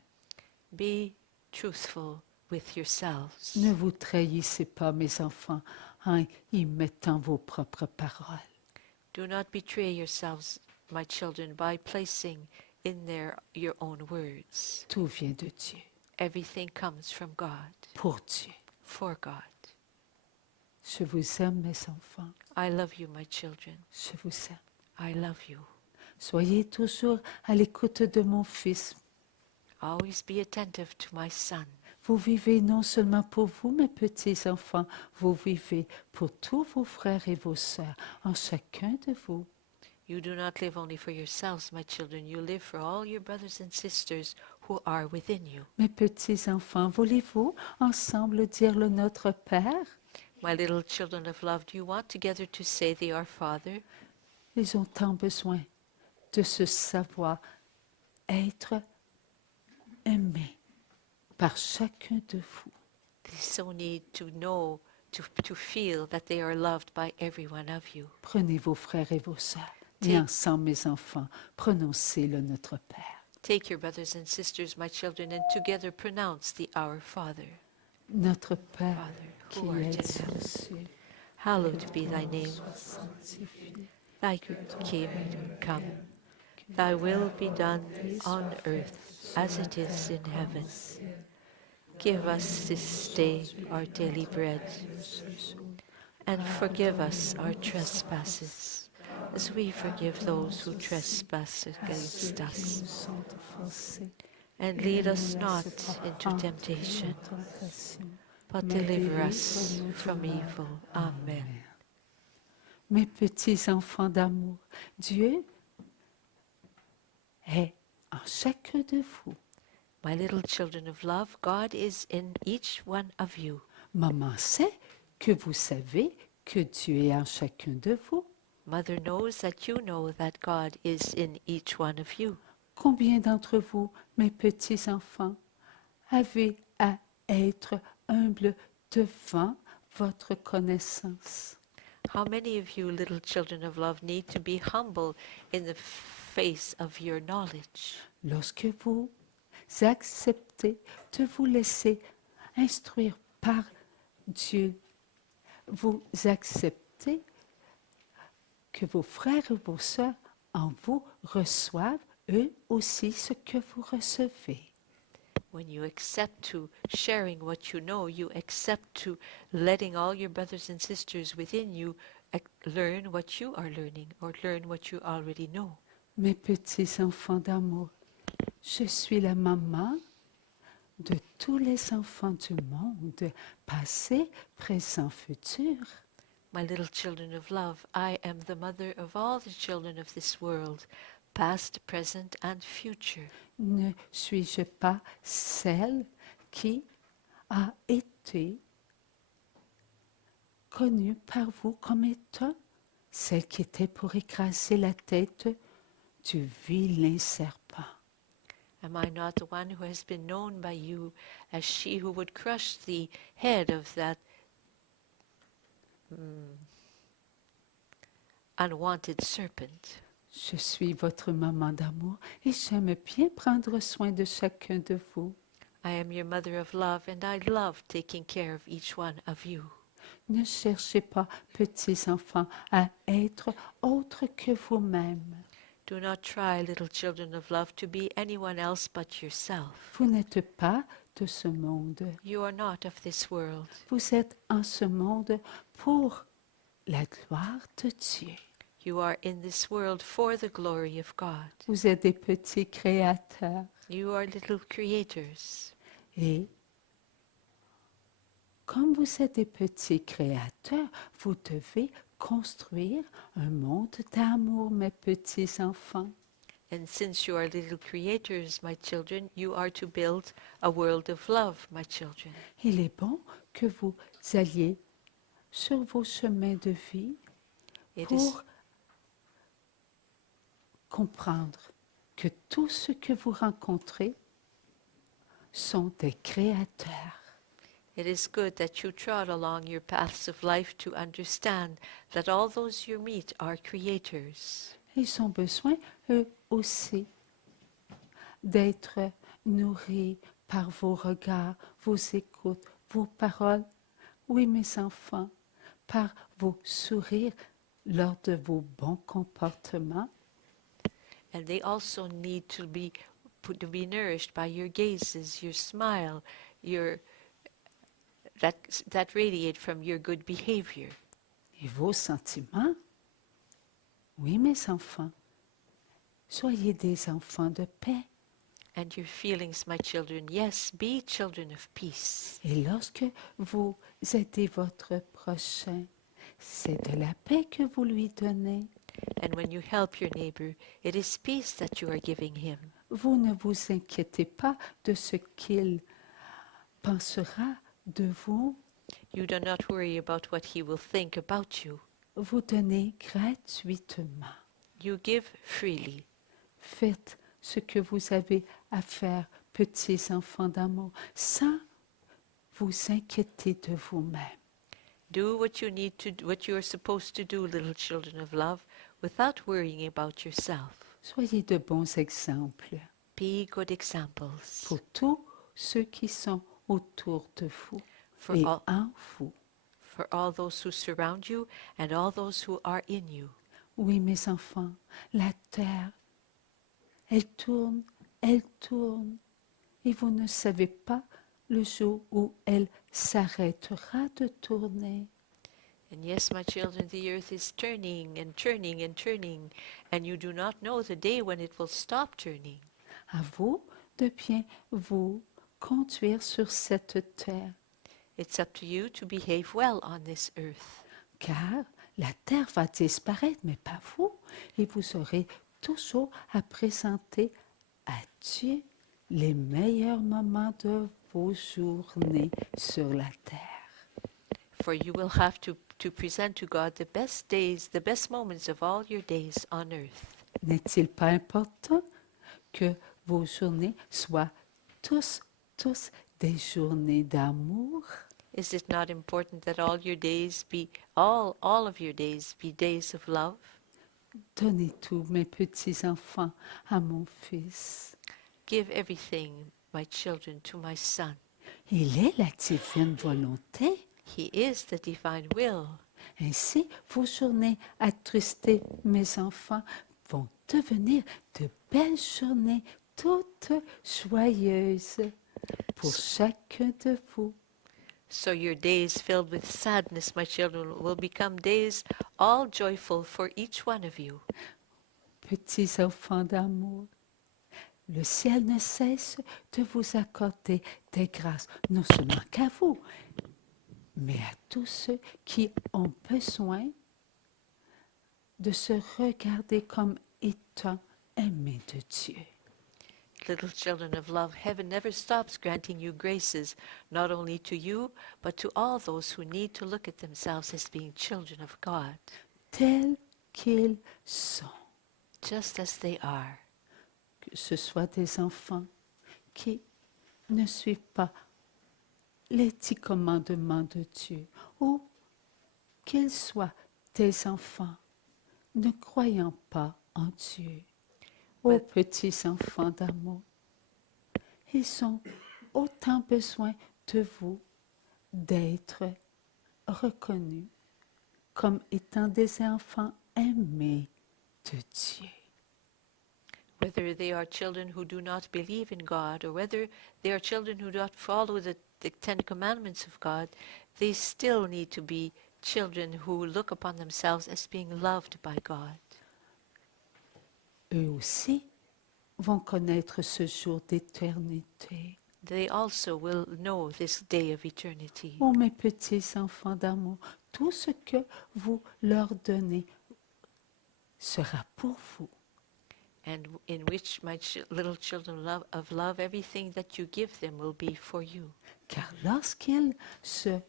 be truthful with yourselves. Ne vous trahissez pas, mes enfants, en y mettant vos propres paroles. Do not betray yourselves, my children, by placing in there your own words. Tout vient de Dieu. Everything comes from God, pour Dieu. for God. Je vous aime, mes enfants. I love you, my children. Je vous aime. I love you. Soyez toujours à l'écoute de mon Fils. Always be attentive to my Son. Vous vivez non seulement pour vous, mes petits-enfants, vous vivez pour tous vos frères et vos sœurs, en chacun de vous. You do not live only for yourselves, my children. You live for all your brothers and sisters who are within you. Mes petits-enfants, voulez-vous ensemble dire le Notre Père? My little children of love, do you want together to say the Our Father? Ils ont tant besoin de se savoir être aimés par chacun de vous. They so need to know, to feel that they are loved by every one of you. Prenez vos frères et vos sœurs, et Take- ensemble, mes enfants, prononcez le Notre Père. Take your brothers and sisters, my children, and together pronounce the Our Father. Notre Père Father, qui who art es in aux heaven, cieux, hallowed be thy name. sanctifié. Thy kingdom come. Thy will be done on earth as it is in heaven. Give us this day our daily bread, and forgive us our trespasses, as we forgive those who trespass against Qui us. nous sont offensés. And lead us not into temptation, but deliver us from evil. Amen. Mes petits enfants d'amour, Dieu est en chacun de vous. My little children of love, God is in each one of you. Maman sait que vous savez que Dieu est en chacun de vous. Mother knows that you know that God is in each one of you. Combien d'entre vous, mes petits enfants, avez à être humbles devant votre connaissance? How many of you, little children of love, need to be humble in the face of your knowledge? Lorsque vous acceptez de vous laisser instruire par Dieu, vous acceptez que vos frères et vos sœurs en vous reçoivent eux aussi ce que vous recevez. When you accept to sharing what you know, you accept to letting all your brothers and sisters within you learn what you are learning or learn what you already know. Mes petits enfants d'amour, je suis la maman de tous les enfants du monde, passé, présent, futur. My little children of love, I am the mother of all the children of this world, past, present, and future. Ne suis-je pas celle qui a été connue par vous comme étant celle qui était pour écraser la tête du vilain serpent? Am I not the one who has been known by you as she who would crush the head of that unwanted serpent? Je suis votre maman d'amour et j'aime bien prendre soin de chacun de vous. I am your mother of love, and I love taking care of each one of you. Ne cherchez pas, petits enfants, à être autre que vous-même. Do not try, little children of love, to be anyone else but yourself. Vous n'êtes pas de ce monde. You are not of this world. Vous êtes en ce monde pour la gloire de Dieu. You are in this world for the glory of God. Vous êtes des petits créateurs. You are little creators. Et comme vous êtes des petits créateurs, vous devez construire un monde d'amour, mes petits enfants. And since you are little creators, my children, you are to build a world of love, my children. Il est bon que vous alliez sur vos chemins de vie It is, pour comprendre que tout ce que vous rencontrez sont des créateurs. it is good that you trod along your paths of life to understand that all those you meet are creators. Ils ont besoin, eux aussi, d'être nourris par vos regards, vos écoutes, vos paroles. Oui, mes enfants, par vos sourires lors de vos bons comportements. And they also need to be to be nourished by your gazes, your smile, that radiate from your good behavior. Et vos sentiments? Oui, mes enfants. Soyez des enfants de paix. And your feelings, my children, yes, be children of peace. Et lorsque vous aidez votre prochain, c'est de la paix que vous lui donnez. And when you help your neighbor, it is peace that you are giving him. Vous ne vous inquiétez pas de ce qu'il pensera de vous. You do not worry about what he will think about you. Vous donnez gratuitement. You give freely. Faites ce que vous avez à faire, petits enfants d'amour, sans vous inquiéter de vous-même. Do what you need to do, what you are supposed to do, little children of love, without worrying about yourself. Soyez de bons exemples Be good examples pour tous ceux qui sont autour de vous for et all, en vous. for all those who surround you and all those who are in you. Oui, mes enfants, la terre, elle tourne, et vous ne savez pas le jour où elle s'arrêtera de tourner. And yes, my children, the earth is turning and turning and turning, and you do not know the day when it will stop turning. À vous de bien vous conduire sur cette terre, It's up to you to behave well on this earth, car la terre va disparaître, mais pas vous, et vous aurez toujours à présenter à Dieu les meilleurs moments de vos journées sur la terre. for you will have to present to God the best days, the best moments of all your days on earth. N'est-il pas important que vos journées soient tous des journées d'amour? Is it not important that all your days be, all of your days be days of love? Donnez tout, mes petits-enfants, à mon fils. Give everything, my children, to my son. Il est la divine volonté. He is the divine will. Ainsi, vos journées attristées, mes enfants, vont devenir de belles journées toutes joyeuses pour chacun de vous. So your days filled with sadness, my children, will become days all joyful for each one of you. Petits enfants d'amour, le ciel ne cesse de vous accorder des grâces, non seulement qu'à vous, mais à tous ceux qui ont besoin de se regarder comme étant aimés de Dieu. Little children of love, heaven never stops granting you graces, not only to you, but to all those who need to look at themselves as being children of God, Tels qu'ils sont, just as they are. que ce soit des enfants qui ne suivent pas les 10 commandements de Dieu, ou qu'ils soient des enfants ne croyant pas en Dieu. Ô petits enfants d'amour, ils ont autant besoin de vous d'être reconnus comme étant des enfants aimés de Dieu. Whether they are children who do not believe in God, or whether they are children who do not follow the Ten Commandments of God, they still need to be children who look upon themselves as being loved by God. Eux aussi vont connaître ce jour d'éternité. They also will know this day of eternity. Oh, mes petits enfants d'amour, tout ce que vous leur donnez sera pour vous. And in which my little children of love, everything that you give them will be for you. Car lorsqu'ils se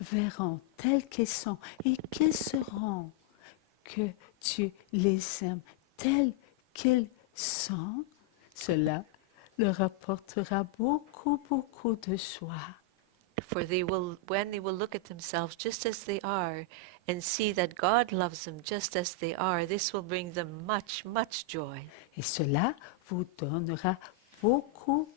verront tels qu'ils sont et qu'ils sauront que Dieu les aime tels qu'ils sont, cela leur apportera beaucoup de joie. For they will, when they will look at themselves just as they are and see that God loves them just as they are, this will bring them much joy. Et cela vous donnera beaucoup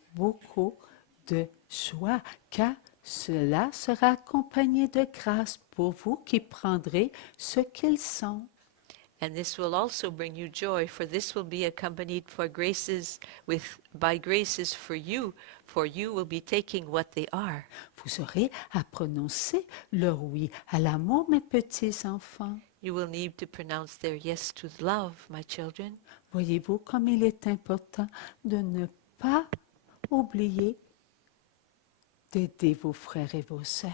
de joie, car cela sera accompagné de grâce pour vous qui prendrez ce qu'ils sont. And this will also bring you joy, for this will be accompanied by graces for you will be taking what they are. Vous aurez à prononcer leur oui à l'amour, mes petits enfants. You will need to pronounce their yes to love, my children. Voyez-vous comme il est important de ne pas oublier d'aider vos frères et vos sœurs.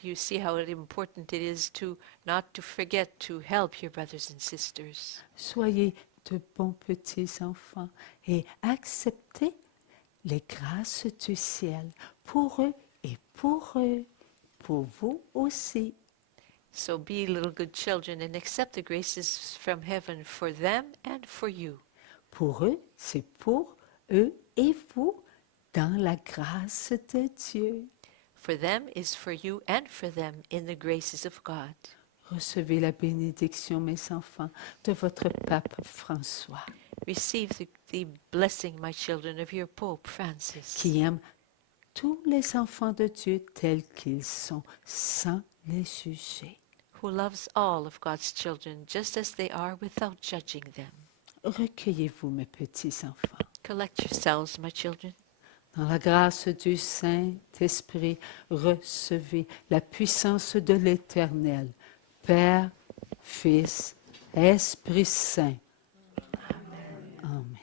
Do you see how important it is to not to forget to help your brothers and sisters? Soyez de bons petits enfants et acceptez les grâces du ciel pour eux et pour vous aussi. So be little good children and accept the graces from heaven for them and for you. Pour eux, c'est pour eux et vous dans la grâce de Dieu. For them is for you and for them in the graces of God. Recevez la bénédiction, mes enfants, de votre pape François, Receive the blessing, my children, of your Pope Francis, qui aime tous les enfants de Dieu tels qu'ils sont, sans les juger. who loves all of God's children just as they are without judging them. Recueillez-vous, mes petits enfants. Collect yourselves, my children. Dans la grâce du Saint-Esprit, recevez la puissance de l'Éternel, Père, Fils, Esprit Saint. Amen.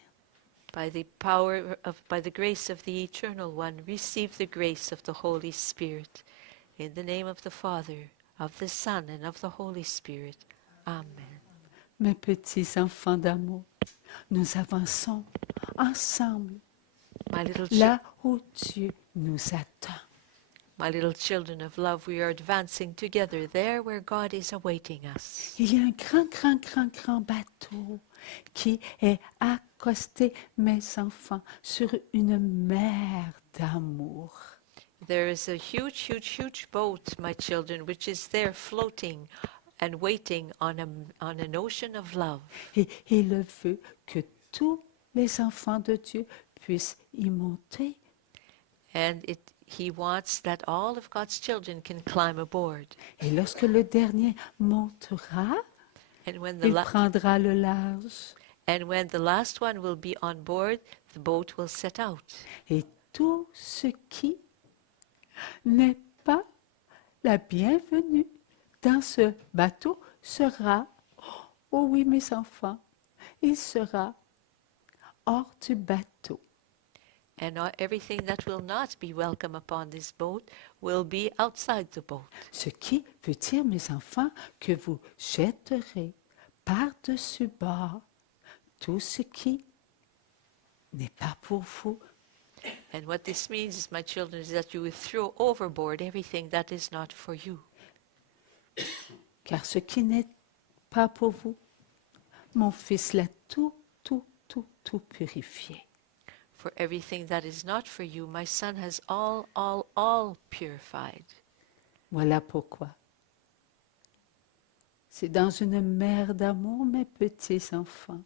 By the grace of the Eternal One, receive the grace of the Holy Spirit. In the name of the Father, of the Son, and of the Holy Spirit. Amen. Mes petits enfants d'amour, nous avançons ensemble My little, là où Dieu nous attend. my little children of love, we are advancing together there where God is awaiting us. Il y a un grand bateau qui est accosté, mes enfants, sur une mer d'amour. There is a huge boat, my children, which is there floating and waiting on an ocean of love. Et il veut que tous les enfants de Dieu puissent y monter. And he wants that all of God's children can climb aboard. Et lorsque le dernier montera, And when the, il la- prendra le large. and when the last one will be on board, the boat will set out. Et tout ce qui n'est pas la bienvenue dans ce bateau sera, oh oui mes enfants, il sera hors du bateau. And everything that will not be welcome upon this boat will be outside the boat. Ce qui veut dire, mes enfants, que vous jetterez par-dessus bord tout ce qui n'est pas pour vous. And what this means, my children, is that you will throw overboard everything that is not for you. Car ce qui n'est pas pour vous, mon fils l'a tout purifié. For everything that is not for you, my son has all purified. Voilà pourquoi. C'est dans une mer d'amour, mes petits enfants,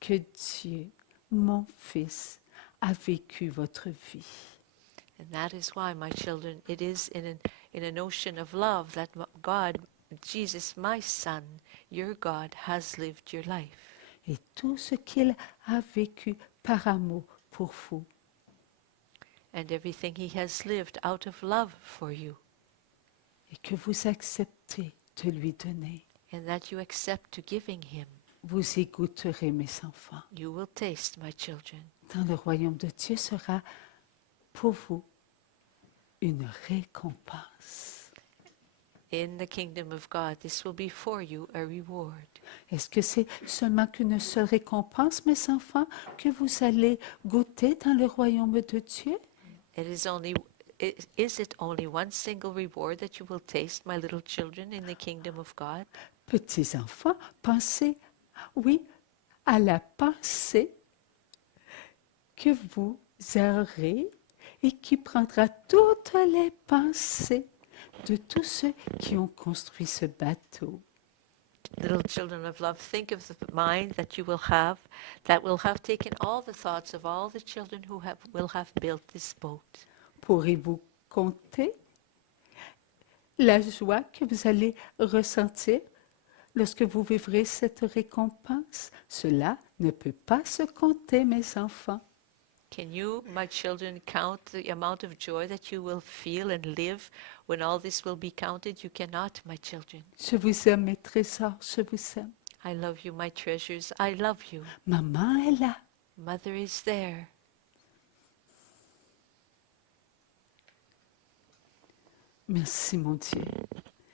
que Dieu, mon fils, a vécu votre vie. And that is why, my children, it is in an ocean of love that God, Jesus, my son, your God, has lived your life. Et tout ce qu'il a vécu par amour pour vous. And everything he has lived out of love for you. Et que vous acceptez de lui donner. And that you accept to giving him. Vous y goûterez, mes enfants. You will taste, my children. Dans le royaume de Dieu sera pour vous une récompense. In the kingdom of God, this will be for you a reward. Est-ce que c'est seulement qu'une seule récompense, mes enfants, que vous allez goûter dans le royaume de Dieu? Is it only one single reward that you will taste, my little children, in the kingdom of God? Petits enfants, pensez, oui, à la pensée que vous aurez et qui prendra toutes les pensées de tous ceux qui ont construit ce bateau. Little children of love, think of the mind that you will have, that will have taken all the thoughts of all the children who will have built this boat. Pourrez-vous compter la joie que vous allez ressentir lorsque vous vivrez cette récompense, cela ne peut pas se compter, mes enfants. Can you, my children, count the amount of joy that you will feel and live when all this will be counted? You cannot, my children. Je vous aime, mes trésors, je vous aime. I love you, my treasures. I love you. Maman est là. Mother is there. Merci, mon Dieu.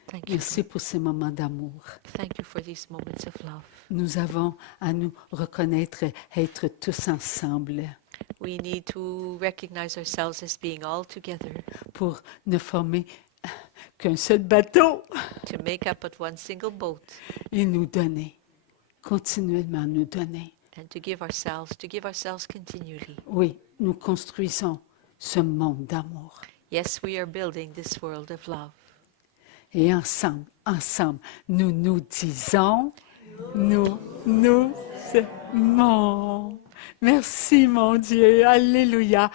Thank you. Merci pour ces moments d'amour. Thank you for these moments of love. Nous avons à nous reconnaître, être tous ensemble We need to recognize ourselves as being all together pour ne former qu'un seul bateau to make up but one single boat et nous donner, continuellement nous donner. and to give ourselves continually. Oui, nous construisons ce monde d'amour. Yes, we are building this world of love. Et ensemble, nous nous disons, nous aimons. Merci, mon Dieu. Alléluia.